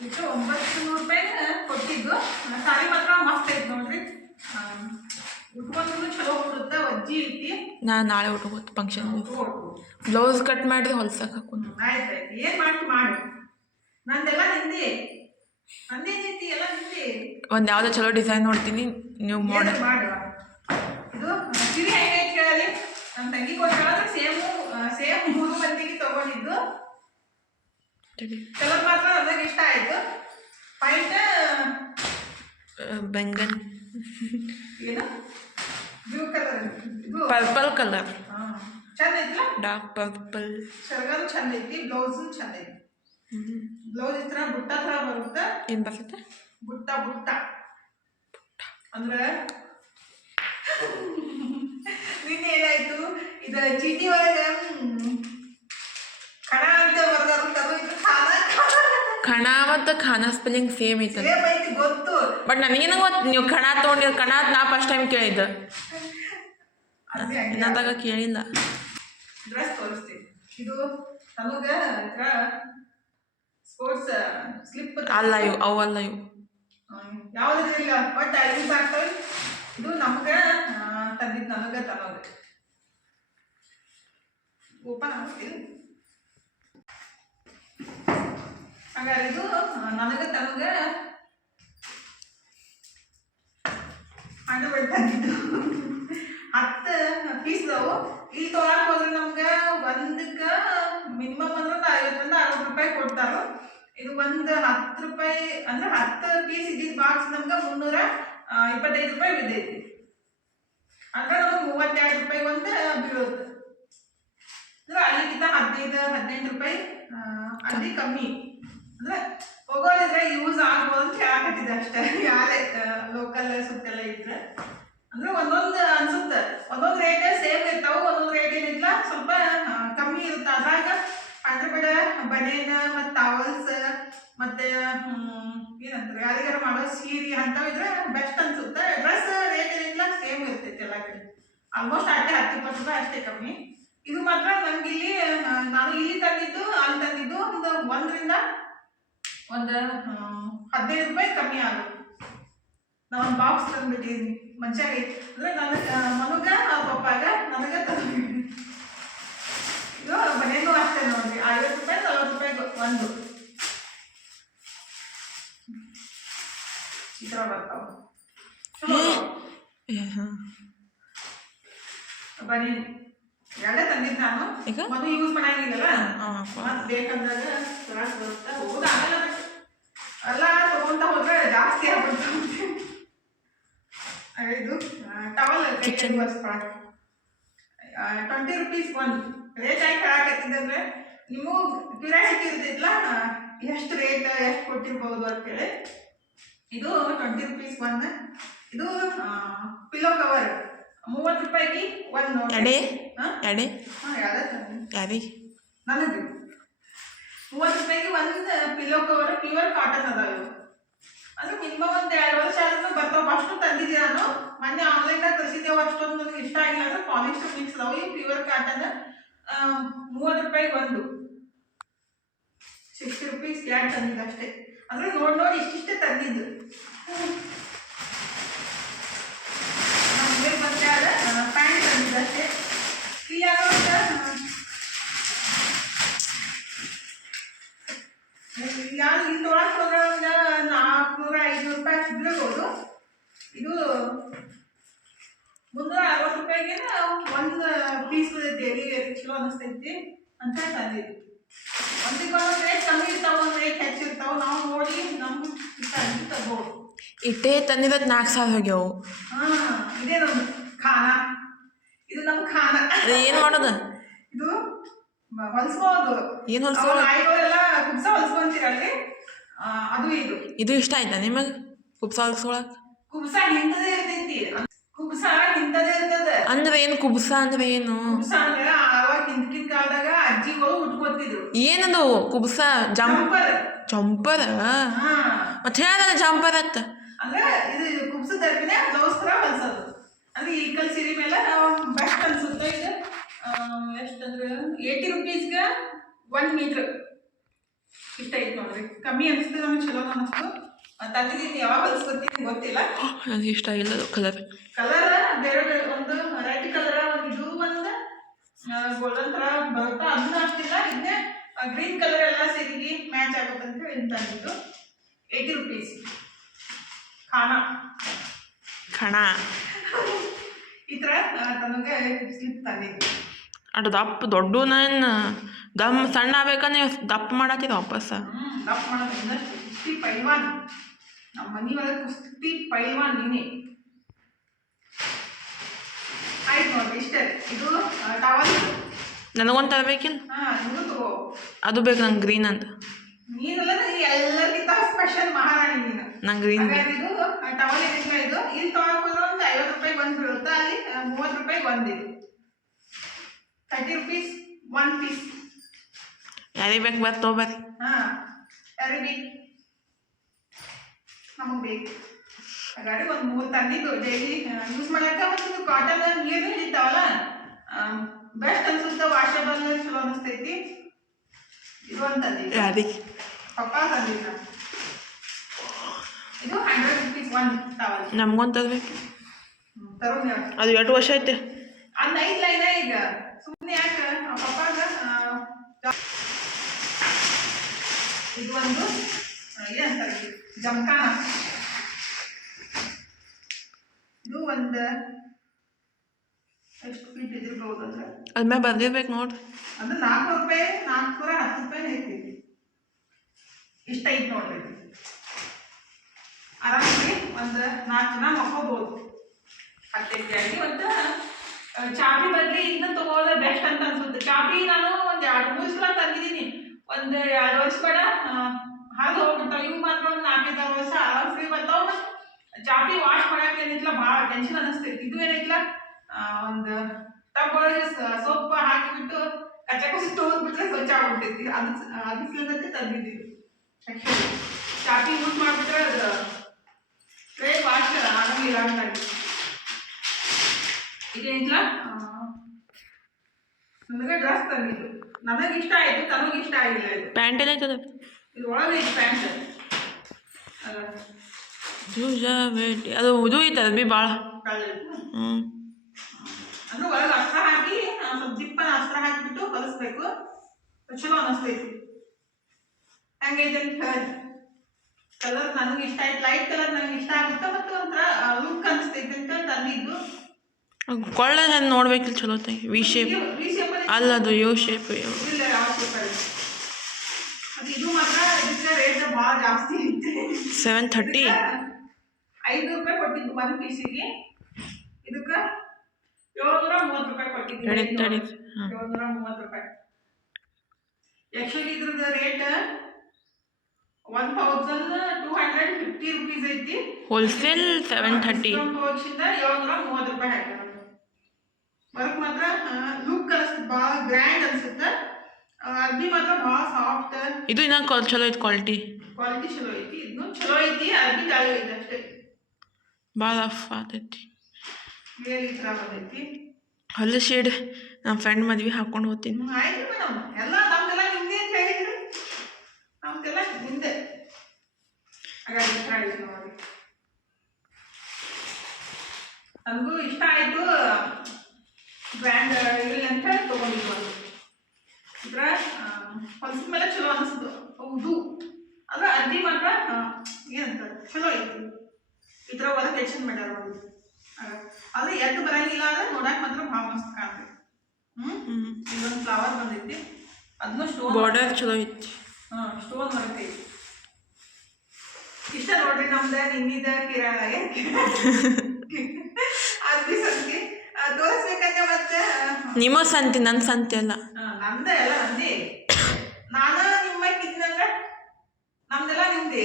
ಇದು 900 ರೂಪಾಯಿ ಕೊಟ್ಟಿದ್ದು. ಸಾರಿ ಮಾತ್ರ ಮಸ್ತ್ ಐತಿ ನೋಡ್ರಿ. ಉಟ್ಕೊಂಡ್ರು ಚಲೋ ಕೊಡುತ್ತೆ. ವಜ್ಜಿ ಐತಿ. ನಾನು ನಾಳೆ ಉಟ್ಕೋತ ಫಂಕ್ಷನ್ ಬ್ಲೌಸ್ ಕಟ್ ಮಾಡಿ ಹೊಲ್ಸಕ್ಕೆ ಹಾಕೊಂಡು. ಆಯ್ತಾಯ್ತು, ಏನು ಮಾಡ್ತಿ ಮಾಡಿ. ನಂದೆಲ್ಲ ನಿಂದಿ, ನಂದೇನೈತಿ ಎಲ್ಲ ನಿಂದಿ. ಒಂದು ಯಾವುದೋ ಚಲೋ ಡಿಸೈನ್ ನೋಡ್ತೀನಿ, ನೀವು ಮಾಡಿ ಮಾಡುವ. ಇದು ಸೀರೆ ಹೆಂಗೈತಿ ಕೇಳಲಿ. ನಮ್ಮ ತಂಗಿ ಕೊಟ್ಟಾದ್ರೆ ಸೇಮ್ 3 ಮಂದಿಗೆ ತಗೊಂಡಿದ್ದು. ಕಲರ್ ಮಾತ್ರ ನನಗೆ ಇಷ್ಟ ಆಯ್ತು. ಪಾಯಿಂಟ್ ಬೆಂಗನ್ ಏನು ಬ್ಲೂ ಕಲರ್, ಇದು ಪರ್ಪಲ್ ಕಲರ್. ಚಂದ ಐತಿಲ್ಲ, ಡಾರ್ಕ್ ಪರ್ಪಲ್. ಸೆರಗನು ಚಂದ ಐತಿ, ಬ್ಲೌಸು ಚಂದ ಐತಿ. ಬ್ಲೌಸ್ ಈ ಥರ ಬುಟ್ಟ ಥರ ಬರುತ್ತೆ. ಏನು ಬರ್ತೈತೆ? ಬುಟ್ಟ ಅಂದ್ರೆ ನಿನ್ನೆ ಏನಾಯ್ತು, ಇದು ಚೀಟಿ ಒಳಗೆ ಕಣ ಅಂತ ಬರ್ದಾರು. ಇದು ಖಣ ಮತ್ತು ಖಾನ ಸ್ಪೆಲ್ಲಿಂಗ್ ಸೇಮ್ ಐತಲ್ಲ. ಸೇಮ್ ಐತಿ ಗೊತ್ತು. ಬಟ್ ನನಗೇನು ಗೊತ್ತು ನೀವು ಕಣ ತೊಗೊಂಡಿದ್ದು. ಕಣ ನಾ ಫಸ್ಟ್ ಟೈಮ್ ಕೇಳಿದ್ದು, ನಾದಾಗ ಕೇಳಿಲ್ಲ. ಡ್ರೆಸ್ ತೋರಿಸ್ತೀನಿ. ಇದು ನಮಗೆ ಸ್ಪೋರ್ಟ್ಸ್ ಸ್ಲಿಪ್ ಅಲ್ಲ ಇವು, ಅವಲ್ಲ ಇವು. ಯಾವುದಿಲ್ಲ ಇಲ್ಲ, ಬಟ್ ಯೂಸ್ ಆಗ್ತವೆ. ಇದು ನಮ್ಗೆ ತಂದಿದ್ದು, ನಮಗೆ ತನೋದು. ಓಪನ್ ಆಗ್ತಿಲ್ಲ. ಹಾಗಾದ್ರೆ ಇದು ನನಗೆ ತನಗೆ 100 ರೂಪಾಯಿ ತಂದಿದ್ದು. 10 ಪೀಸ್ದವು. ಇಲ್ಲಿ ತೊಗೊಳಕ್ಕೆ ಹೋದ್ರೆ ನಮ್ಗೆ ಒಂದಕ್ಕೆ ಮಿನಿಮಮ್ ಅಂದ್ರೆ 50ರಿಂದ 60 ರೂಪಾಯಿ ಕೊಡ್ತಾರೋ. ಇದು ಒಂದು 10 ರೂಪಾಯಿ ಅಂದ್ರೆ 10 ಪೀಸ್ ಇದ್ದಿದ್ದು ಬಾಕ್ಸ್ ನಮ್ಗೆ 325 ರೂಪಾಯಿ ಬಿದ್ದೈತಿ. ಅಂದ್ರೆ ನಮ್ಗೆ 32 ರೂಪಾಯಿ ಒಂದು ಬೀಳುತ್ತೆ. ಅಂದ್ರೆ ಅಲ್ಲಿಗಿಂತ 15-18 ರೂಪಾಯಿ ಅಲ್ಲಿ ಕಮ್ಮಿ. ಅಂದ್ರೆ ಹೋಗೋದಿದ್ರೆ ಯೂಸ್ ಆಗ್ಬೋದು ಅಂತ ಹೇಳಕತ್ತಿದ್ದೆ ಅಷ್ಟೇ. ಯಾರೇ ಲೋಕಲ್ ಸುತ್ತೆಲ್ಲ ಇದ್ರೆ ಅಂದ್ರೆ ಒಂದೊಂದು ಅನ್ಸುತ್ತೆ, ಒಂದೊಂದು ರೇಟ್ ಸೇಮ್ ಇರ್ತಾವೆ, ಒಂದೊಂದು ರೇಟ್ ಏನಿಲ್ಲ ಸ್ವಲ್ಪ ಕಮ್ಮಿ ಇರುತ್ತೆ. ಅದ್ರಾಗ ಅಂದ್ರಬೇಡ ಬನೇನ ಮತ್ತು ಟವಲ್ಸ್ ಮತ್ತೆ ಏನಂತಾರೆ ಯಾರಿಗಾರ ಮಾಡೋ ಸೀರೆ ಅಂಥವು ಇದ್ರೆ ಬೆಸ್ಟ್ ಅನ್ಸುತ್ತೆ. ಡ್ರೆಸ್ ರೇಟ್ ಏನಿಲ್ಲ ಸೇಮ್ ಇರ್ತೈತಿ ಎಲ್ಲ ಕಡೆ, ಆಲ್ಮೋಸ್ಟ್ ಅಷ್ಟೇ 10-20 ರೂಪಾಯಿ ಅಷ್ಟೇ ಕಮ್ಮಿ. ಇದು ಮಾತ್ರ ನನಗೆ ಇಲ್ಲಿ ನಾನು ಇಲ್ಲಿ ತಂದಿದ್ದು ಅಲ್ಲಿ ತಂದಿದ್ದು ಒಂದರಿಂದ ಒಂದು 15 ರೂಪಾಯಿ ಕಮ್ಮಿ ಆಗುತ್ತೆ. ನಾ ಒಂದು ಬಾಕ್ಸ್ ತಂದ್ಬಿಟ್ಟಿದ್ದೀನಿ ಮಂಚಾಗಿ, ಅಂದ್ರೆ ನನಗೆ ಮನುಗ ಪಪ್ಪಾಗ ನನಗೆ ತಂದ್ಬಿಟ್ಟಿದ್ದೀನಿ. ಇದು ಮನೆಯೂ ಅಷ್ಟೇ ನೋಡ್ರಿ, 50 ರೂಪಾಯಿ 40 ರೂಪಾಯಿಗೆ ಒಂದು ಈ ಥರ ಬರ್ತಾವ. ಬನ್ನಿ ಎರಡೇ ತಂದಿದ್ದು ನಾನು, ಈಗ ಮದು ಯೂಸ್ ಮಾಡಂಗಿಲ್ಲಲ್ಲ, ಮತ್ತೆ ಬೇಕಂದಾಗ ಕ್ಲಾಸ್ ಬರುತ್ತೆ ಹೋಗೋದಾಗಲ್ಲ. ಎಲ್ಲ ತಗೊಂತ ಹೋದ್ರೆ ಜಾಸ್ತಿ ಆಗ್ಬಿಡ್ತು. ಇದು ಟವಲ್ ಕೈ ಒರೆಸ್ಕೊಳಕ್ಕೆ 20 ರೂಪೀಸ್ ಒಂದು. ರೇಟ್ ಆಗಿ ಹೇಳಕತ್ತಿದ್ದಂದ್ರೆ ನಿಮಗೂ ಕ್ಯೂರಿಯಾಸಿಟಿ ಇರ್ತೈತಲ್ಲ ಎಷ್ಟು ರೇಟ್ ಎಷ್ಟು ಕೊಟ್ಟಿರ್ಬೋದು ಅಂತೇಳಿ. ಇದು 20 ರೂಪೀಸ್ ಒಂದು. ಇದು ಪಿಲೋ ಕವರ್ 30 ರೂಪಾಯಿಗೆ ಒಂದು. ಎಡೆ ಎಡೆ ಯಾರಿ ನನಗೆ 30 ರೂಪಾಯಿಗೆ ಒಂದು ಪಿಲೋ ಕವರ್ ಪ್ಯೂರ್ ಕಾಟನ್ ಅದಾವ ಇವು. ಅಂದ್ರೆ ಮಿನಿಮಮ್ ಒಂದು 2 ವರ್ಷ ಆದ್ರೂ ಬರ್ತಾವ. ಅಷ್ಟು ತಂದಿದ್ದೆ ನಾನು ಮೊನ್ನೆ ಆನ್ಲೈನ್ನಾಗ ತರಿಸಿದ್ದೇವೆ, ಅಷ್ಟೊಂದು ನನಗೆ ಇಷ್ಟ ಆಗಿಲ್ಲ. ಅಂದ್ರೆ ಪಾಲಿಸ್ಟರ್ ಮಿಕ್ಸ್ ಅದಾವ. ಈ ಪ್ಯೂರ್ ಕಾಟನ್ 30 ರೂಪಾಯಿಗೆ ಒಂದು, 60 ರೂಪೀಸ್ ಎರಡು ತಂದಿದ್ದು ಅಷ್ಟೇ. ಅಂದ್ರೆ ನೋಡಿ ಇಷ್ಟಿಷ್ಟೇ ತಂದಿದ್ದು. ನಮ್ಗೆ ಮತ್ತೆ ಪ್ಯಾಂಟ್ ತಂದಿದ್ದು ಅಷ್ಟೇ. ಈ ಯಾರೋ ಯಾರು ಇಲ್ಲಿ ತೊಗೊಳಕ್ಕೆ ಹೋದ್ರೆ ಒಂದು 400-500 ರೂಪಾಯಿ ಸಿಗ್ಬೋದು. ಇದು 360 ರೂಪಾಯಿಗೆ ಒಂದು ಪೀಸ್ ಡೈಲಿ ಚಲೋ ಅನಿಸ್ತೈತಿ ಅಂತ ತಂದಿದ್ದು. ಒಂದಕ್ಕೊಂದು ರೇಟ್ ಕಮ್ಮಿ ಇರ್ತಾವ, ಒಂದು ರೇಟ್ ಹೆಚ್ಚಿರ್ತಾವ. ನಾವು ನೋಡಿ ನಮ್ಗೆ ಇಷ್ಟ ಅಂತ ತಗೋಬೋದು. ಇಟ್ಟೇ ತಂದಿದ್ದು 4 ಸಾವಿರ ಹೋಗ್ಯಾವು. ಇದೇ ನಮ್ದು ಖಾನ. ಇದು ನಮ್ಮ ಖಾನ. ಏನು ಮಾಡೋದು? ಇದು ಹೊಲ್ಸ್ಬೋದು. ಏನು ಹೊಲ್ಸ್ಬೋದು? ನಾಯಿಗಳೆಲ್ಲ ಕುಬ್ಸ ಹೊಲ್ಸ್ಕೊಂತೀರಲ್ಲಿ, ಅದು ಇದು ಇಷ್ಟ ಆಯ್ತಾ ನಿಮಗೆ ಕುಬ್ಸ ಹೊಲ್ಸ್ಕೊಳಕ್ಕೆ? ಕುಬ್ಸ ಹಿಂದದೇ ಇರ್ತೈತಿ. ಕುಬ್ಸ ಹಿಂದದೇ ಇರ್ತದೆ. ಅಂದ್ರೆ ಏನು ಕುಬ್ಸ ಅಂದ್ರೆ ಏನು? ಕುಬ್ಸ ಅಂದ್ರೆ ಅವಾಗ ಹಿಂದಕಿನ ಕಾಲದಾಗ ಅಜ್ಜಿಗಳು ಉಟ್ಕೋತಿದ್ರು. ಏನದು ಕುಬ್ಸ? ಜಂಪರ್. ಜಂಪರ್ ಮತ್ತೆ ಹೇಳಿದ್ರೆ ಜಂಪರ್ ಅತ್ತ. ಅಂದ್ರೆ ಇದು ಕುಬ್ಸದ ಅರ್ಬಿನೇ ಬ್ಲೌಸ್ ತರ ಹೊಲ್ಸೋದು. ಅಂದ್ರೆ ಈಕಲ್ ಸೀರೆ ಮೇಲೆ ಬೆಸ್ಟ್ ಅನ್ಸುತ್ತೆ. ಇದು ಎಷ್ಟಂದ್ರೆ 80 ರೂಪೀಸ್ಗೆ 1 ಮೀಟ್ರ್ ಇಷ್ಟ ಐತೆ ನೋಡ್ರಿ. ಕಮ್ಮಿ ಅನಿಸ್ತು, ನಮ್ಗೆ ಚಲೋ ಅನಿಸ್ತು. ತಂದಿದ್ದೀನಿ. ಯಾವಾಗ ಹೊಲ್ಸ್ಕೊತೀನಿ ಗೊತ್ತಿಲ್ಲ. ನನಗೆ ಇಷ್ಟ ಇಲ್ಲ ಕಲರ್. ಬೇರೆ ಬೇರೆ ಒಂದು ರೆಡ್ ಕಲರ್, ಒಂದು ಬ್ಲೂ, ಒಂದು ಗೋಲ್ಡನ್ ಥರ ಬರುತ್ತಾ, ಅದನ್ನ ಆಗ್ತಿಲ್ಲ. ಇದನ್ನೇ ಗ್ರೀನ್ ಕಲರ್ ಎಲ್ಲ ಸೀರೆಗೆ ಮ್ಯಾಚ್ ಆಗುತ್ತೆ ಅಂತ ಹೇಳಿ ತಂದಿದ್ದು. 80 ರೂಪೀಸ್ ಖಾನ ಈ ಥರ ತನಗೆ ಸ್ಲಿಪ್ ತಂದಿದ್ದು. ಅಷ್ಟು ದಪ್ಪ ದೊಡ್ಡ ನಾನು ದಮ್ ಸಣ್ಣ ಆಗ್ಬೇಕಾ ನೀವು ದಪ್ಪ ಮಾಡತ್ತೀರ ವಾಪಸ್? ದಪ್ಪ ಮಾಡೋದು ಇನ್ನಷ್ಟು ಕುಸ್ತಿ ಪೈಲ್ವಾನ್. ನಮ್ಮ ಮನೆ ಒಳಗೆ ಕುಸ್ತಿ ಪೈಲ್ವಾನ್ ನೀನೇ. ಆಯ್ತು ನೋಡ್ರಿ ಇಷ್ಟೇ. ಇದು ಟವಲ್ ನನಗೊಂದು ತರಬೇಕಿಲ್ಲ? ನೀವು ತಗೋ. ಅದು ಬೇಕು ನಂಗೆ ಗ್ರೀನ್ ಅಂತ. ನೀನಲ್ಲ ಎಲ್ಲರಿಗಿಂತ ಸ್ಪೆಷಲ್ ಮಹಾರಾಣಿ ನೀನು. ನಂಗೆ ಗ್ರೀನ್. ಇದು ಟವಲ್ ಏನಿಲ್ಲ, ಇದು ಇಲ್ಲಿ ತೊಗೊಳಕ್ಕೆ ಒಂದು 50 ರೂಪಾಯಿ ಬಂದು ಬೀಳುತ್ತೆ, ಅಲ್ಲಿ 30 ರೂಪಾಯಿ ಬಂದಿದ್ದು. 30 ರೂಪೀಸ್ 1 ಪೀಸ್. ಯಾರಿಗೆ ಬೇಕು ಬರ್ರಿ ತೊಗೊಬರ್ರಿ. ಯಾರಿಗೆ ಬೇಕು? ನಮಗೆ ಬೇಕು. ಹಾಗಾಗಿ ಒಂದು 3 ತಂದಿದ್ದು ಡೈಲಿ ಯೂಸ್ ಮಾಡಕ್ಕೆ. ಮತ್ತು ಇದು ಕಾಟನ್ ನೀರು ಹಿಡಿತಾವಲ್ಲ, ಬೆಸ್ಟ್ ಅನ್ಸುತ್ತೆ. ವಾಷಬಲ್ ಚಲೋ ಅನಿಸ್ತೈತಿ. ಇದು ಒಂದು ತಂದಿದ್ದು. ಯಾರಿಗೆ? ಪಪ್ಪ ತಂದಿದ್ದ. ಇದು 100 ರೂಪೀಸ್ 1 ಟವಲ್. ನಮ್ಗೊಂದು ತರಬೇಕು. ತರೋಣ. ಅದು 2 ವರ್ಷ ಐತೆ. ಅದು 5 ಲೈನ ಈಗ ಸುಮ್ಮನೆ ಯಾಕೆ ಪಪ್ಪಾಗ. ಇದು ಒಂದು ಏನಂತಾರೆ ಜಮಖಾನ. ಇದು ಒಂದು ಎಷ್ಟು ಫೀಟ್ ಇದಿರ್ಬೋದು ಅಂದ್ರೆ ಅದ್ಮೇಲೆ ಬರ್ದಿರ್ಬೇಕು ನೋಡ್ರಿ. ಅದು 400 ರೂಪಾಯಿ 410 ರೂಪಾಯಿ ಐತಿ. ಇಷ್ಟ ಐತಿ ನೋಡ್ರಿ. ಆರಾಮಾಗಿ ಒಂದು 4 ಜನ ಮಕ್ಕೋಬೋದು. 15 ಆಗಿ. ಮತ್ತು ಚಾಪಿ ಬದಲಿ ಇದನ್ನ ತಗೋದ್ರೆ ಬೆಸ್ಟ್ ಅಂತ ಅನ್ಸುತ್ತೆ. ಚಾಪಿ ನಾನು ಒಂದು 2-3 ಸಲ ತಂದಿದ್ದೀನಿ. ಒಂದು 2 ವರ್ಷ ಬೇಡ ಹಾಗೆ ಹೋಗ್ಬಿಡ್ತಾವೆ. ಇವು ಮಾತ್ರ ಒಂದು 4-5 ವರ್ಷ ಆರಾಮ್ ಫ್ರೀ ಬರ್ತಾವ. ಚಾಪಿ ವಾಶ್ ಮಾಡಕ್ಕೆ ಏನಿಲ್ಲ ಭಾಳ ಟೆನ್ಷನ್ ಅನಿಸ್ತೈತಿ. ಇದು ಏನಿಲ್ಲ, ಒಂದು ಟಬ್ ಒಳಗೆ ಸೋಪ್ ಹಾಕಿಬಿಟ್ಟು ಕಚ್ಚ ತೊಗೊಂಡ್ಬಿಟ್ರೆ ಸ್ವಚ್ಛ ಆಗ್ಬಿಡ್ತೈತಿ. ಅದು ತಂದಿದ್ದೀವಿ. ಆ್ಯಕ್ಚುಲಿ ಚಾಪಿ ಯೂಸ್ ಮಾಡಿಬಿಟ್ರೆ ಅದು ಟ್ರೇ ವಾಶ್ ಆಗಂಗಿಲ್ಲ ಹಂಗಾಗಿ ಇದೇನಿಲ್ಲ ನನಗೆ ಡ್ರೆಸ್ ತಂದಿದ್ದು ನನಗೆ ಇಷ್ಟ ಆಯಿತು ತನಗೆ ಇಷ್ಟ ಆಗಿಲ್ಲ ಇದು ಪ್ಯಾಂಟ್ ಏನೈತದ ಇದು ಒಳಗೆ ಇದು ಪ್ಯಾಂಟ್ ಜೂಜ ವೇಟಿ ಅದು ಇದು ಐತದ ಬಿ ಭಾಳ ಹ್ಞೂ ಅಂದ್ರೆ ಒಳಗೆ ಅಸ್ತ್ರ ಹಾಕಿ ಸ್ವಲ್ಪ ಜಿಪ್ಪನ ಅಸ್ತ್ರ ಹಾಕಿಬಿಟ್ಟು ಕಲಿಸ್ಬೇಕು ಚಲೋ ಅನ್ನಿಸ್ತೈತಿ ಹೆಂಗೈತೆ ಅಂತ ಹೇಳಿ ಕಲರ್ ನನಗೆ ಇಷ್ಟ ಆಯ್ತು ಲೈಟ್ ಕಲರ್ ನನಗೆ ಇಷ್ಟ ಆಗುತ್ತೆ ಮತ್ತು ಒಂಥರ ಲುಕ್ ಅನಿಸ್ತೈತೆ ಅಂತ ತಂದಿದ್ದು ಕೊಳ್ಳೆ ಹೆಂಗೆ ನೋಡ್ಬೇಕಿಲ್ಲ ಚಲೋ ಐತಿ ವಿ ಶೇಪ್ ಅಲ್ಲ ಅದು ಯು ಶೇಪ್ ಇಲ್ಲ ಯಾವ ಶೇಪಲ್ಲಿ ಅದು ಇದು ಮಾತ್ರ ಇದಕ್ಕೆ ರೇಟ್ ಭಾಳ ಜಾಸ್ತಿ ಐತೆ 730 500 ಕೊಟ್ಟಿದ್ದು ಒಂದು ಪೀಸಿಗೆ ಇದಕ್ಕೆ 730 ರೂಪಾಯಿ ಕೊಟ್ಟಿದ್ದು ತಡಿ 730 ರೂಪಾಯಿ ಆ್ಯಕ್ಚುಲಿ ಇದ್ರದ್ದು ರೇಟ್ 1250 ರುಪೀಸ್ ಐತಿ ಹೋಲ್ಸೇಲ್ 730 ಪೌಚಿಂದ 730 ರೂಪಾಯಿ ಹಾಕ್ಯಾರ ವರ್ಕ್ ಮಾತ್ರ ಲುಕ್ ಅನಿಸುತ್ತೆ ಭಾಳ ಗ್ರ್ಯಾಂಡ್ ಅನಿಸುತ್ತೆ ಅರ್ಬಿ ಮಾತ್ರ ಭಾಳ ಸಾಫ್ಟ್ ಇದು ಇನ್ನ ಚಲೋ ಐತಿ ಕ್ವಾಲಿಟಿ ಚಲೋ ಐತಿ ಇದನ್ನು ಚಲೋ ಐತಿ ಅರ್ಬಿ ತಾಳಿ ಐತಿ ಅಷ್ಟೇ ಭಾಳ ಅಫ್ ಆತೈತಿ ರಿಯಲ್ ಈ ಥರ ಬಂದೈತಿ ಹೊಲ ಶೇಡ್ ನಮ್ಮ ಫ್ರೆಂಡ್ ಮದ್ವೆ ಹಾಕೊಂಡು ಹೋಗ್ತೀನಿ ಆಯ್ತು ಮೇಡಮ್ ಎಲ್ಲ ನಮ್ದೆಲ್ಲ ನಿಮ್ದೇ ಅಂತ ಹೇಳಿದ್ರಿ ನಮ್ದೆಲ್ಲ ನಿಮ್ದೆ ಹಾಗಾಗಿ ಇಷ್ಟ ಆಯ್ತು ನೋಡಿ ನನಗೂ ಇಷ್ಟ ಆಯಿತು ಬ್ರ್ಯಾಂಡ್ ಇಲ್ಲ ಅಂತ ಹೇಳಿ ತೊಗೊಂಡಿದ್ದು ಅದು ಇದ್ರ ಹೊಲಸಿದ ಮೇಲೆ ಚಲೋ ಅನಿಸ್ತು ಹೌದು ಆದರೆ ಅರ್ಬಿ ಮಾತ್ರ ಏನಂತಾರೆ ಚಲೋ ಐತಿ ಈ ಥರ ಹೊಲಕ್ಕೆ ಹೆಚ್ಚಿನ ಮಾಡ್ಯಾರ ಅವರು ಅದು ಎದ್ದು ಬರಂಗಿಲ್ಲ ಅಂದ್ರೆ ನೋಡಕ್ಕೆ ಮಾತ್ರ ಭಾಳ ಮಸ್ತ್ ಕಾಣ್ತೈತಿ ಇದೊಂದು ಫ್ಲವರ್ ಬಂದೈತಿ ಅದನ್ನು ಸ್ಟೋನ್ ಬಾರ್ಡರ್ ಚಲೋ ಐತಿ ಸ್ಟೋನ್ ವರ್ಕ್ ಐತಿ ಇಷ್ಟ ನೋಡ್ರಿ ನಮ್ದು ನಿನ್ನಿದ ಕಿರಾಳ ಅರ್ಬಿ ಸಂತಿ ತೋರಿಸ್ಬೇಕಂದ್ರೆ ಮತ್ತೆ ನಿಮ್ಮ ಸಂತಿ ನನ್ನ ಸಂತಿ ಅಲ್ಲ ನಂದ ಎಲ್ಲ ನಂದೇ ನಾನು ನಿಮ್ಮ ಕಿದ್ನಂದ್ರೆ ನಮ್ದೆಲ್ಲ ನಿಮ್ದೇ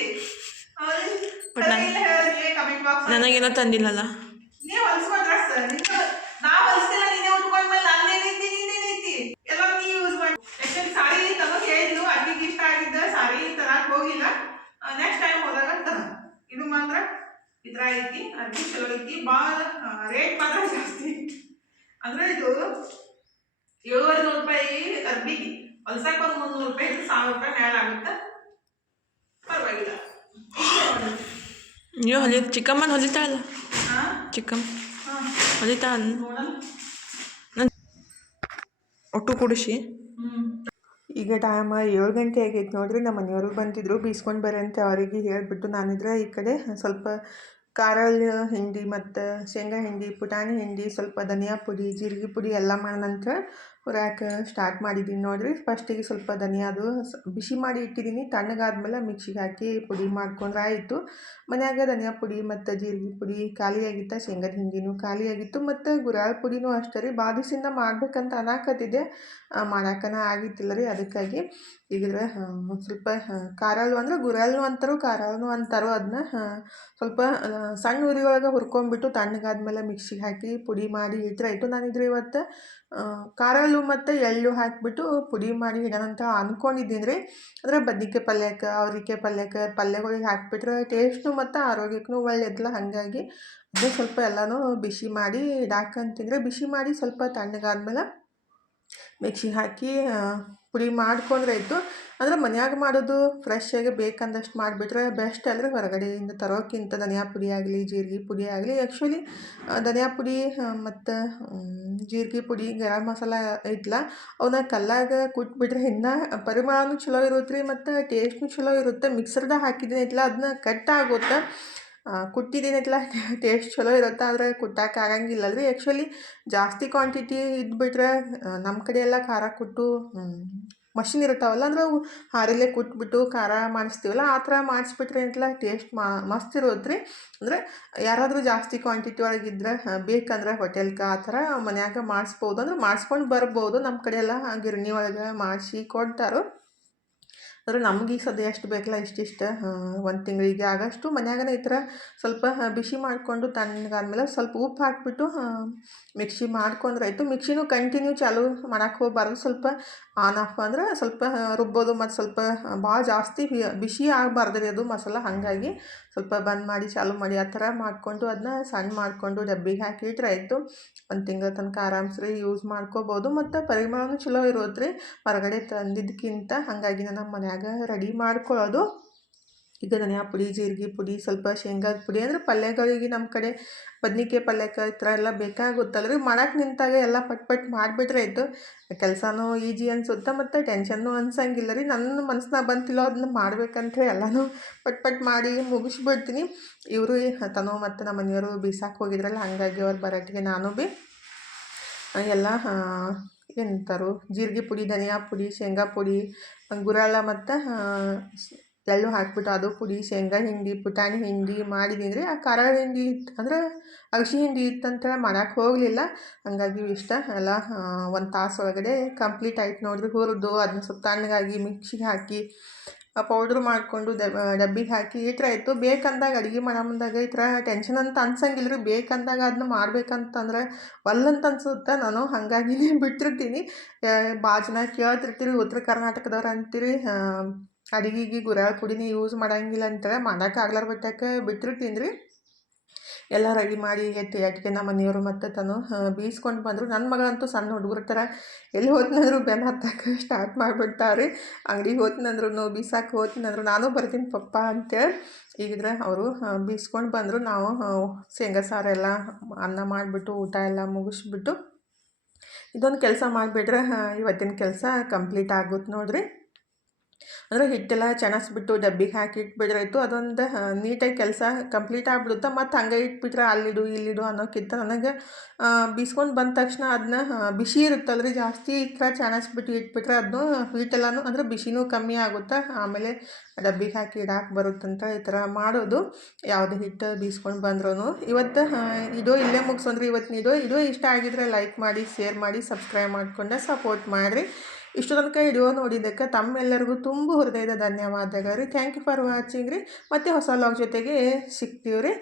ಕಮೆಂಟ್ ಬಾಕ್ಸ್ ನನಗೇನೋ ತಂದಿಲ್ಲಲ್ಲ ನೀವು ಹೊಲ್ಸ್ಕೊ ಡ್ರೆಸ್ ನಾ ಹೊಲ್ಸ್ತಿಲ್ಲ ನೀನೇ ಉಟ್ಕೊಂಡ್ಮೇಲೆ ನಂದೇನೈತಿ ನೀನೇನೈತಿ ಎಲ್ಲ ನೀ ಯೂಸ್ ಮಾಡಿ ಯಾಕಂದ್ರೆ ಸಾರಿ ತಮಗೆ ಹೇಳಿದ್ಲು ಅಕ್ಕಿಗೆ ಇಷ್ಟ ಆಗಿದ್ದ ಸಾರಿ ತರಕ್ ಹೋಗಿಲ್ಲ ನೆಕ್ಸ್ಟ್ ಟೈಮ್ ಹೋದಾಗ ಇದು ಮಾತ್ರ ಈ ಥರ ಐತಿ ಅರ್ಬಿ ಚಲೋ ಐತಿ ಭಾಳ ರೇಟ್ ಮಾತ್ರ ಜಾಸ್ತಿ ಐತಿ ಅಂದ್ರೆ ಇದು 700 ರೂಪಾಯಿ ಅರ್ಬಿಗೆ ಹೊಲ್ಸಕ್ಕೆ ಒಂದು 300 ರೂಪಾಯಿ ಇದು 1000 ರೂಪಾಯಿ ಮೇಲೆ ಆಗುತ್ತೆ ಪರವಾಗಿಲ್ಲ ನೀವು ಚಿಕ್ಕಮ್ಮನ ಹೊಲಿತಾಳಲ್ಲ ಚಿಕ್ಕಮ್ಮ ಹೊಲಿತಾಳ ಒಟ್ಟು ಕೂಡಿಸಿ ಈಗ ಟೈಮ್ 7 ಗಂಟೆ ಆಗೈತೆ ನೋಡ್ರಿ ನಮ್ಮ ಮನೆಯವರು ಬಂದಿದ್ರು ಬೀಸ್ಕೊಂಡು ಬರ್ರಿ ಅಂತ ಅವರಿಗೆ ಹೇಳಿಬಿಟ್ಟು ನಾನಿದ್ರೆ ಈ ಕಡೆ ಸ್ವಲ್ಪ ಖಾರ ಹಿಂಡಿ ಮತ್ತು ಶೇಂಗಾ ಹಿಂಡಿ ಪುಟಾಣಿ ಹಿಂಡಿ ಸ್ವಲ್ಪ ಧನಿಯಾ ಪುಡಿ ಜೀರಿಗೆ ಪುಡಿ ಎಲ್ಲ ಮಾಡೋಣಂತ ಹುರ್ಯಾಕೆ ಸ್ಟಾರ್ಟ್ ಮಾಡಿದ್ದೀನಿ ನೋಡಿರಿ ಫಸ್ಟಿಗೆ ಸ್ವಲ್ಪ ಧನಿಯಾದು ಬಿಸಿ ಮಾಡಿ ಇಟ್ಟಿದ್ದೀನಿ ತಣ್ಣಗಾದ್ಮೇಲೆ ಮಿಕ್ಸಿಗೆ ಹಾಕಿ ಪುಡಿ ಮಾಡ್ಕೊಂಡ್ರೆ ಆಯಿತು ಮನ್ಯಾಗ ಧನಿಯಾ ಪುಡಿ ಮತ್ತು ಜೀರಿಗೆ ಪುಡಿ ಖಾಲಿಯಾಗಿತ್ತು ಶೇಂಗಾದ ಹಿಂಡಿನೂ ಖಾಲಿಯಾಗಿತ್ತು ಮತ್ತು ಗುರಾಳ್ ಪುಡಿನೂ ಅಷ್ಟೇ ರೀ ಭಾಳ ದಿವಸದಿಂದ ಮಾಡ್ಬೇಕಂತ ಅನ್ನಕತ್ತಿದ್ದೆ ಮಾಡಾಕನ ಆಗಿತ್ತಿಲ್ಲ ರೀ ಅದಕ್ಕಾಗಿ ಈಗಿದ್ರೆ ಸ್ವಲ್ಪ ಖಾರಾಳು ಅಂದ್ರೆ ಗುರಾಳ್ನು ಅಂತಾರೋ ಖಾರಾಳ್ನು ಅಂತಾರೋ ಅದನ್ನ ಸ್ವಲ್ಪ ಸಣ್ಣ ಉರಿ ಒಳಗೆ ಹುರ್ಕೊಂಡ್ಬಿಟ್ಟು ತಣ್ಣಗಾದ್ಮೇಲೆ ಮಿಕ್ಸಿಗೆ ಹಾಕಿ ಪುಡಿ ಮಾಡಿ ಇಟ್ಟರಾಯ್ತು ನಾನಿದ್ರೆ ಇವತ್ತು ಖಾರಾಳು ಮತ್ತು ಎಳ್ಳು ಹಾಕಿಬಿಟ್ಟು ಪುಡಿ ಮಾಡಿ ಇಡೋಣಂತ ಅಂದ್ಕೊಂಡಿದ್ದೀನಿ ರೀ ಅಂದರೆ ಬದ್ನಿಕಾಯಿ ಪಲ್ಯಕ್ಕೆ ಅವ್ರಿಕಾಯಿ ಪಲ್ಯಕ್ಕೆ ಪಲ್ಯಗಳಿಗೆ ಹಾಕಿಬಿಟ್ರೆ ಟೇಸ್ಟು ಮತ್ತು ಆರೋಗ್ಯಕ್ಕೂ ಒಳ್ಳೆಯದಲ್ಲ ಹಾಗಾಗಿ ಅದು ಸ್ವಲ್ಪ ಎಲ್ಲನೂ ಬಿಸಿ ಮಾಡಿ ಇಡಾಕಂತಿದ್ರೆ ಬಿಸಿ ಮಾಡಿ ಸ್ವಲ್ಪ ತಣ್ಣಗಾದ್ಮೇಲೆ ಮಿಕ್ಸಿಗೆ ಹಾಕಿ ಪುಡಿ ಮಾಡ್ಕೊಂಡ್ರೆ ಆಯಿತು ಅಂದರೆ ಮನ್ಯಾಗ ಮಾಡೋದು ಫ್ರೆಶ್ಶಾಗಿ ಬೇಕಂದಷ್ಟು ಮಾಡಿಬಿಟ್ರೆ ಬೆಸ್ಟ್ ಅಲ್ಲರಿ ಹೊರಗಡೆಯಿಂದ ತರೋಕ್ಕಿಂತ ಧನಿಯಾ ಪುಡಿ ಆಗಲಿ ಜೀರಿಗೆ ಪುಡಿ ಆಗಲಿ ಆ್ಯಕ್ಚುಲಿ ಧನಿಯಾ ಪುಡಿ ಮತ್ತು ಜೀರಿಗೆ ಪುಡಿ ಗರಂ ಮಸಾಲ ಐತಲ್ಲ ಅವನ್ನ ಕಲ್ಲಾಗ ಕುಟ್ಬಿಟ್ರೆ ಇನ್ನೂ ಪರಿಮಳನೂ ಚಲೋ ಇರುತ್ತೆ ರೀ ಮತ್ತು ಟೇಸ್ಟ್ನೂ ಚಲೋ ಇರುತ್ತೆ ಮಿಕ್ಸರ್ದಾಗ ಹಾಕಿದ್ದೀನಿ ಐತಲ್ಲ ಅದನ್ನ ಕಟ್ ಆಗುತ್ತೆ ಕುಟ್ಟಿದೇನೈತಲ್ಲ ಟೇಸ್ಟ್ ಚಲೋ ಇರುತ್ತೆ ಆದರೆ ಕುಟ್ಟಕ್ಕೆ ಆಗಂಗಿಲ್ಲ ರೀ ಆ್ಯಕ್ಚುಲಿ ಜಾಸ್ತಿ ಕ್ವಾಂಟಿಟಿ ಇದ್ಬಿಟ್ರೆ ನಮ್ಮ ಕಡೆ ಎಲ್ಲ ಖಾರ ಕುಟ್ಟು ಮಷಿನ್ ಇರ್ತಾವಲ್ಲ ಅಂದ್ರೆ ಅವು ಹಾರಿಲೆ ಕುಟ್ಬಿಟ್ಟು ಖಾರ ಮಾಡಿಸ್ತೀವಲ್ಲ ಆ ಥರ ಮಾಡಿಸ್ಬಿಟ್ರೆ ಏನೈತಲ್ಲ ಟೇಸ್ಟ್ ಮಸ್ತ್ ಇರುತ್ತೆ ರೀ ಅಂದರೆ ಯಾರಾದರೂ ಜಾಸ್ತಿ ಕ್ವಾಂಟಿಟಿ ಒಳಗಿದ್ರೆ ಬೇಕಂದ್ರೆ ಹೋಟೆಲ್ಗೆ ಆ ಥರ ಮನ್ಯಾಗ ಮಾಡಿಸ್ಬೋದು ಅಂದ್ರೆ ಮಾಡಿಸ್ಕೊಂಡು ಬರ್ಬೋದು ನಮ್ಮ ಕಡೆ ಎಲ್ಲ ಗಿರಣಿ ಒಳಗೆ ಮಾಡಿಸಿ ಕೊಡ್ತಾರೋ ಅಂದರೆ ನಮ್ಗೆ ಈಗ ಸದ್ಯ ಎಷ್ಟು ಬೇಕಲ್ಲ ಇಷ್ಟಿಷ್ಟು ಒಂದು ತಿಂಗಳಿಗೆ ಆಗಷ್ಟು ಮನ್ಯಾಗನೇ ಈ ಥರ ಸ್ವಲ್ಪ ಬಿಸಿ ಮಾಡಿಕೊಂಡು ತಣ್ಣಗಾದ್ಮೇಲೆ ಸ್ವಲ್ಪ ಉಪ್ಪು ಹಾಕಿಬಿಟ್ಟು ಮಿಕ್ಸಿ ಮಾಡ್ಕೊಂಡ್ರೆ ಆಯಿತು. ಮಿಕ್ಸಿನೂ ಕಂಟಿನ್ಯೂ ಚಾಲೂ ಮಾಡಕ್ಕೆ ಹೋಗ್ಬಾರ್ದು, ಸ್ವಲ್ಪ ಆನ್ ಆಫ್ ಅಂದ್ರೆ ಸ್ವಲ್ಪ ರುಬ್ಬೋದು ಮತ್ತು ಸ್ವಲ್ಪ ಭಾಳ ಜಾಸ್ತಿ ಬಿಸಿ ಆಗಬಾರ್ದು ರೀ ಅದು ಮಸಾಲ. ಹಾಗಾಗಿ ಸ್ವಲ್ಪ ಬಂದ್ ಮಾಡಿ ಚಾಲೂ ಮಾಡಿ ಆ ಥರ ಮಾಡಿಕೊಂಡು ಅದನ್ನ ಸಣ್ಣ ಮಾಡಿಕೊಂಡು ಡಬ್ಬಿಗೆ ಹಾಕಿಟ್ರೆ ಆಯಿತು. ಒಂದು ತಿಂಗಳ ತನಕ ಆರಾಮ್ಸ್ರಿ ಯೂಸ್ ಮಾಡ್ಕೋಬೋದು ಮತ್ತು ಪರಿಮಳನೂ ಚಲೋ ಇರೋದ್ರಿ ಹೊರಗಡೆ ತಂದಿದ್ದಕ್ಕಿಂತ. ಹಾಗಾಗಿ ನಾನು ನಮ್ಮ ಮನ್ಯಾಗ ರೆಡಿ ಮಾಡ್ಕೊಳ್ಳೋದು. ಈಗ ಧನಿಯಾ ಪುಡಿ, ಜೀರಿಗೆ ಪುಡಿ, ಸ್ವಲ್ಪ ಶೇಂಗಾದ ಪುಡಿ, ಅಂದರೆ ಪಲ್ಯಗಳಿಗೆ ನಮ್ಮ ಕಡೆ ಬದ್ನಿಕಾಯಿ ಪಲ್ಯಕ್ಕೆ ಈ ಥರ ಎಲ್ಲ ಬೇಕಾಗುತ್ತಲ್ಲ ರೀ. ಮಾಡಕ್ಕೆ ನಿಂತಾಗ ಎಲ್ಲ ಪಟ್ ಮಾಡಿಬಿಟ್ರೆ ಆಯಿತು. ಕೆಲಸನೂ ಈಜಿ ಅನಿಸುತ್ತೆ ಮತ್ತು ಟೆನ್ಷನ್ನೂ ಅನ್ಸಂಗಿಲ್ಲ ರೀ. ನನ್ನ ಮನಸ್ಸಿನಾಗ ಬಂತಿಲ್ಲೋ ಅದನ್ನ ಮಾಡ್ಬೇಕಂತ ಎಲ್ಲನೂ ಪಟ್ ಮಾಡಿ ಮುಗಿಸ್ಬಿಡ್ತೀನಿ. ಇವರು ತನು ಮತ್ತು ನಮ್ಮ ಮನೆಯವರು ಬೀಸಾಕ್ಕೆ ಹೋಗಿದ್ರಲ್ಲ, ಹಾಗಾಗಿ ಅವ್ರು ಬರೋಟ್ಟಿಗೆ ನಾನು ಭೀ ಎಲ್ಲ ಎಂತಾರು ಜೀರಿಗೆ ಪುಡಿ, ಧನಿಯಾ ಪುಡಿ, ಶೇಂಗಾ ಪುಡಿ, ಗುರಾಳ ಮತ್ತು ಎಳ್ಳು ಹಾಕ್ಬಿಟ್ಟು ಅದು ಪುಡಿ, ಶೇಂಗಾ ಹಿಂಡಿ, ಪುಟಾಣಿ ಹಿಂಡಿ ಮಾಡಿದ್ದೀನಿ ರೀ. ಆ ಖಾರ ಹಿಂಡಿ ಇತ್ತು ಅಂದರೆ ಅಗಸಿ ಹಿಂಡಿ ಇತ್ತಂತೇಳಿ ಮಾಡೋಕ್ಕೆ ಹೋಗಲಿಲ್ಲ. ಹಾಗಾಗಿ ಇಷ್ಟ ಎಲ್ಲ ಒಂದು ತಾಸು ಒಳಗಡೆ ಕಂಪ್ಲೀಟ್ ಆಯ್ತು ನೋಡಿರಿ. ಹುರಿದು ಅದನ್ನ ಸ್ವಲ್ಪ ತಣ್ಣಗಾಗಿ ಮಿಕ್ಸಿಗೆ ಹಾಕಿ ಪೌಡ್ರ್ ಮಾಡಿಕೊಂಡು ಡಬ್ಬಿಗೆ ಹಾಕಿ ಇಟ್ರೆ ಆಯಿತು. ಬೇಕಂದಾಗ ಅಡುಗೆ ಮಾಡೋ ಮುಂದಾಗ ಈ ಥರ ಟೆನ್ಷನ್ ಅಂತ ಅನ್ಸಂಗಿಲ್ಲ ರೀ. ಬೇಕಂದಾಗ ಅದನ್ನ ಮಾಡ್ಬೇಕಂತಂದ್ರೆ ಒಲ್ಲಂತ ಅನ್ಸುತ್ತೆ. ನಾನು ಹಾಗಾಗಿನೇ ಬಿಟ್ಟಿರ್ತೀನಿ. ಭಾಳ ಜನ ಕೇಳ್ತಿರ್ತೀರಿ, ಉತ್ತರ ಕರ್ನಾಟಕದವ್ರು ಅಂತೀರಿ ಅಡುಗೆಗೆ ಗುರಾಳ್ ಪುಡಿನೇ ಯೂಸ್ ಮಾಡೋಂಗಿಲ್ಲ ಅಂತೇಳಿ. ಮಾಡೋಕೆ ಆಗ್ಲಾರ ಬಿಟ್ಟಕ್ಕೆ ಬಿಟ್ಟಿರ್ತೀನಿ ರೀ. ಎಲ್ಲ ರೆಡಿ ಮಾಡಿ ಎಟ್ಟಿಗೆ ನಮ್ಮ ಮನೆಯವರು ಮತ್ತು ತನು ಬೀಸ್ಕೊಂಡು ಬಂದರು. ನನ್ನ ಮಗಳಂತೂ ಸಣ್ಣ ಹುಡುಗರ ಥರ ಎಲ್ಲಿ ಹೋದ್ನಂದ್ರು ಬೆನ್ನ ಹತ್ತಕ್ಕೆ ಸ್ಟಾರ್ಟ್ ಮಾಡಿಬಿಡ್ತಾವ್ರಿ. ಅಂಗಡಿಗೆ ಹೋದ್ನಂದ್ರು, ಬೀಸಾಕ್ಕೆ ಹೋದ್ನಂದ್ರು ನಾನು ಬರ್ತೀನಿ ಪಪ್ಪ ಅಂತೇಳಿ. ಈಗಿದ್ರೆ ಅವರು ಬೀಸ್ಕೊಂಡು ಬಂದರು. ನಾವು ಶೇಂಗಾ ಸಾರೆಲ್ಲ ಅನ್ನ ಮಾಡಿಬಿಟ್ಟು ಊಟ ಎಲ್ಲ ಮುಗಿಸ್ಬಿಟ್ಟು ಇದೊಂದು ಕೆಲಸ ಮಾಡಿಬಿಟ್ರೆ ಇವತ್ತಿನ ಕೆಲಸ ಕಂಪ್ಲೀಟ್ ಆಗುತ್ತೆ ನೋಡಿರಿ. ಅಂದರೆ ಹಿಟ್ಟೆಲ್ಲ ಚೆಣಸ್ಬಿಟ್ಟು ಡಬ್ಬಿಗೆ ಹಾಕಿ ಇಟ್ಬಿಟ್ರಾಯ್ತು. ಅದೊಂದು ನೀಟಾಗಿ ಕೆಲಸ ಕಂಪ್ಲೀಟ್ ಆಗಿಬಿಡುತ್ತೆ. ಮತ್ತು ಹಂಗೆ ಇಟ್ಬಿಟ್ರೆ ಅಲ್ಲಿಡು ಇಲ್ಲಿಡು ಅನ್ನೋಕ್ಕಿಂತ ನನಗೆ ಬೀಸ್ಕೊಂಡು ಬಂದ ತಕ್ಷಣ ಅದನ್ನ ಬಿಸಿ ಇರುತ್ತಲ್ಲ ರೀ, ಜಾಸ್ತಿ ಈ ಥರ ಚೆಣಸ್ಬಿಟ್ಟು ಇಟ್ಬಿಟ್ರೆ ಅದನ್ನು ಹಿಟ್ಟೆಲ್ಲನೂ ಅಂದರೆ ಬಿಸಿನೂ ಕಮ್ಮಿ ಆಗುತ್ತೆ. ಆಮೇಲೆ ಡಬ್ಬಿಗೆ ಹಾಕಿ ಇಡಾಕೆ ಬರುತ್ತಂತ ಈ ಥರ ಮಾಡೋದು. ಯಾವುದೇ ಹಿಟ್ಟು ಬೀಸ್ಕೊಂಡು ಬಂದ್ರೂ ಇವತ್ತು ಇಡೋ ಇಲ್ಲೇ ಮುಗಿಸೋದ್ರಿ. ಇವತ್ತಿನ ಇಡೋ ಇಷ್ಟ ಆಗಿದ್ರೆ ಲೈಕ್ ಮಾಡಿ, ಶೇರ್ ಮಾಡಿ, ಸಬ್ಸ್ಕ್ರೈಬ್ ಮಾಡಿಕೊಂಡೆ ಸಪೋರ್ಟ್ ಮಾಡಿರಿ. ಇಷ್ಟು ತನಕ ವಿಡಿಯೋ ನೋಡಿದ್ದಕ್ಕೆ ತಮ್ಮೆಲ್ಲರಿಗೂ ತುಂಬ ಹೃದಯದ ಧನ್ಯವಾದಗಳು ರೀ. ಥ್ಯಾಂಕ್ ಯು ಫಾರ್ ವಾಚಿಂಗ್ ರೀ. ಮತ್ತು ಹೊಸ ಲಾಗ್ ಜೊತೆಗೆ ಸಿಗ್ತೀವಿ ರೀ.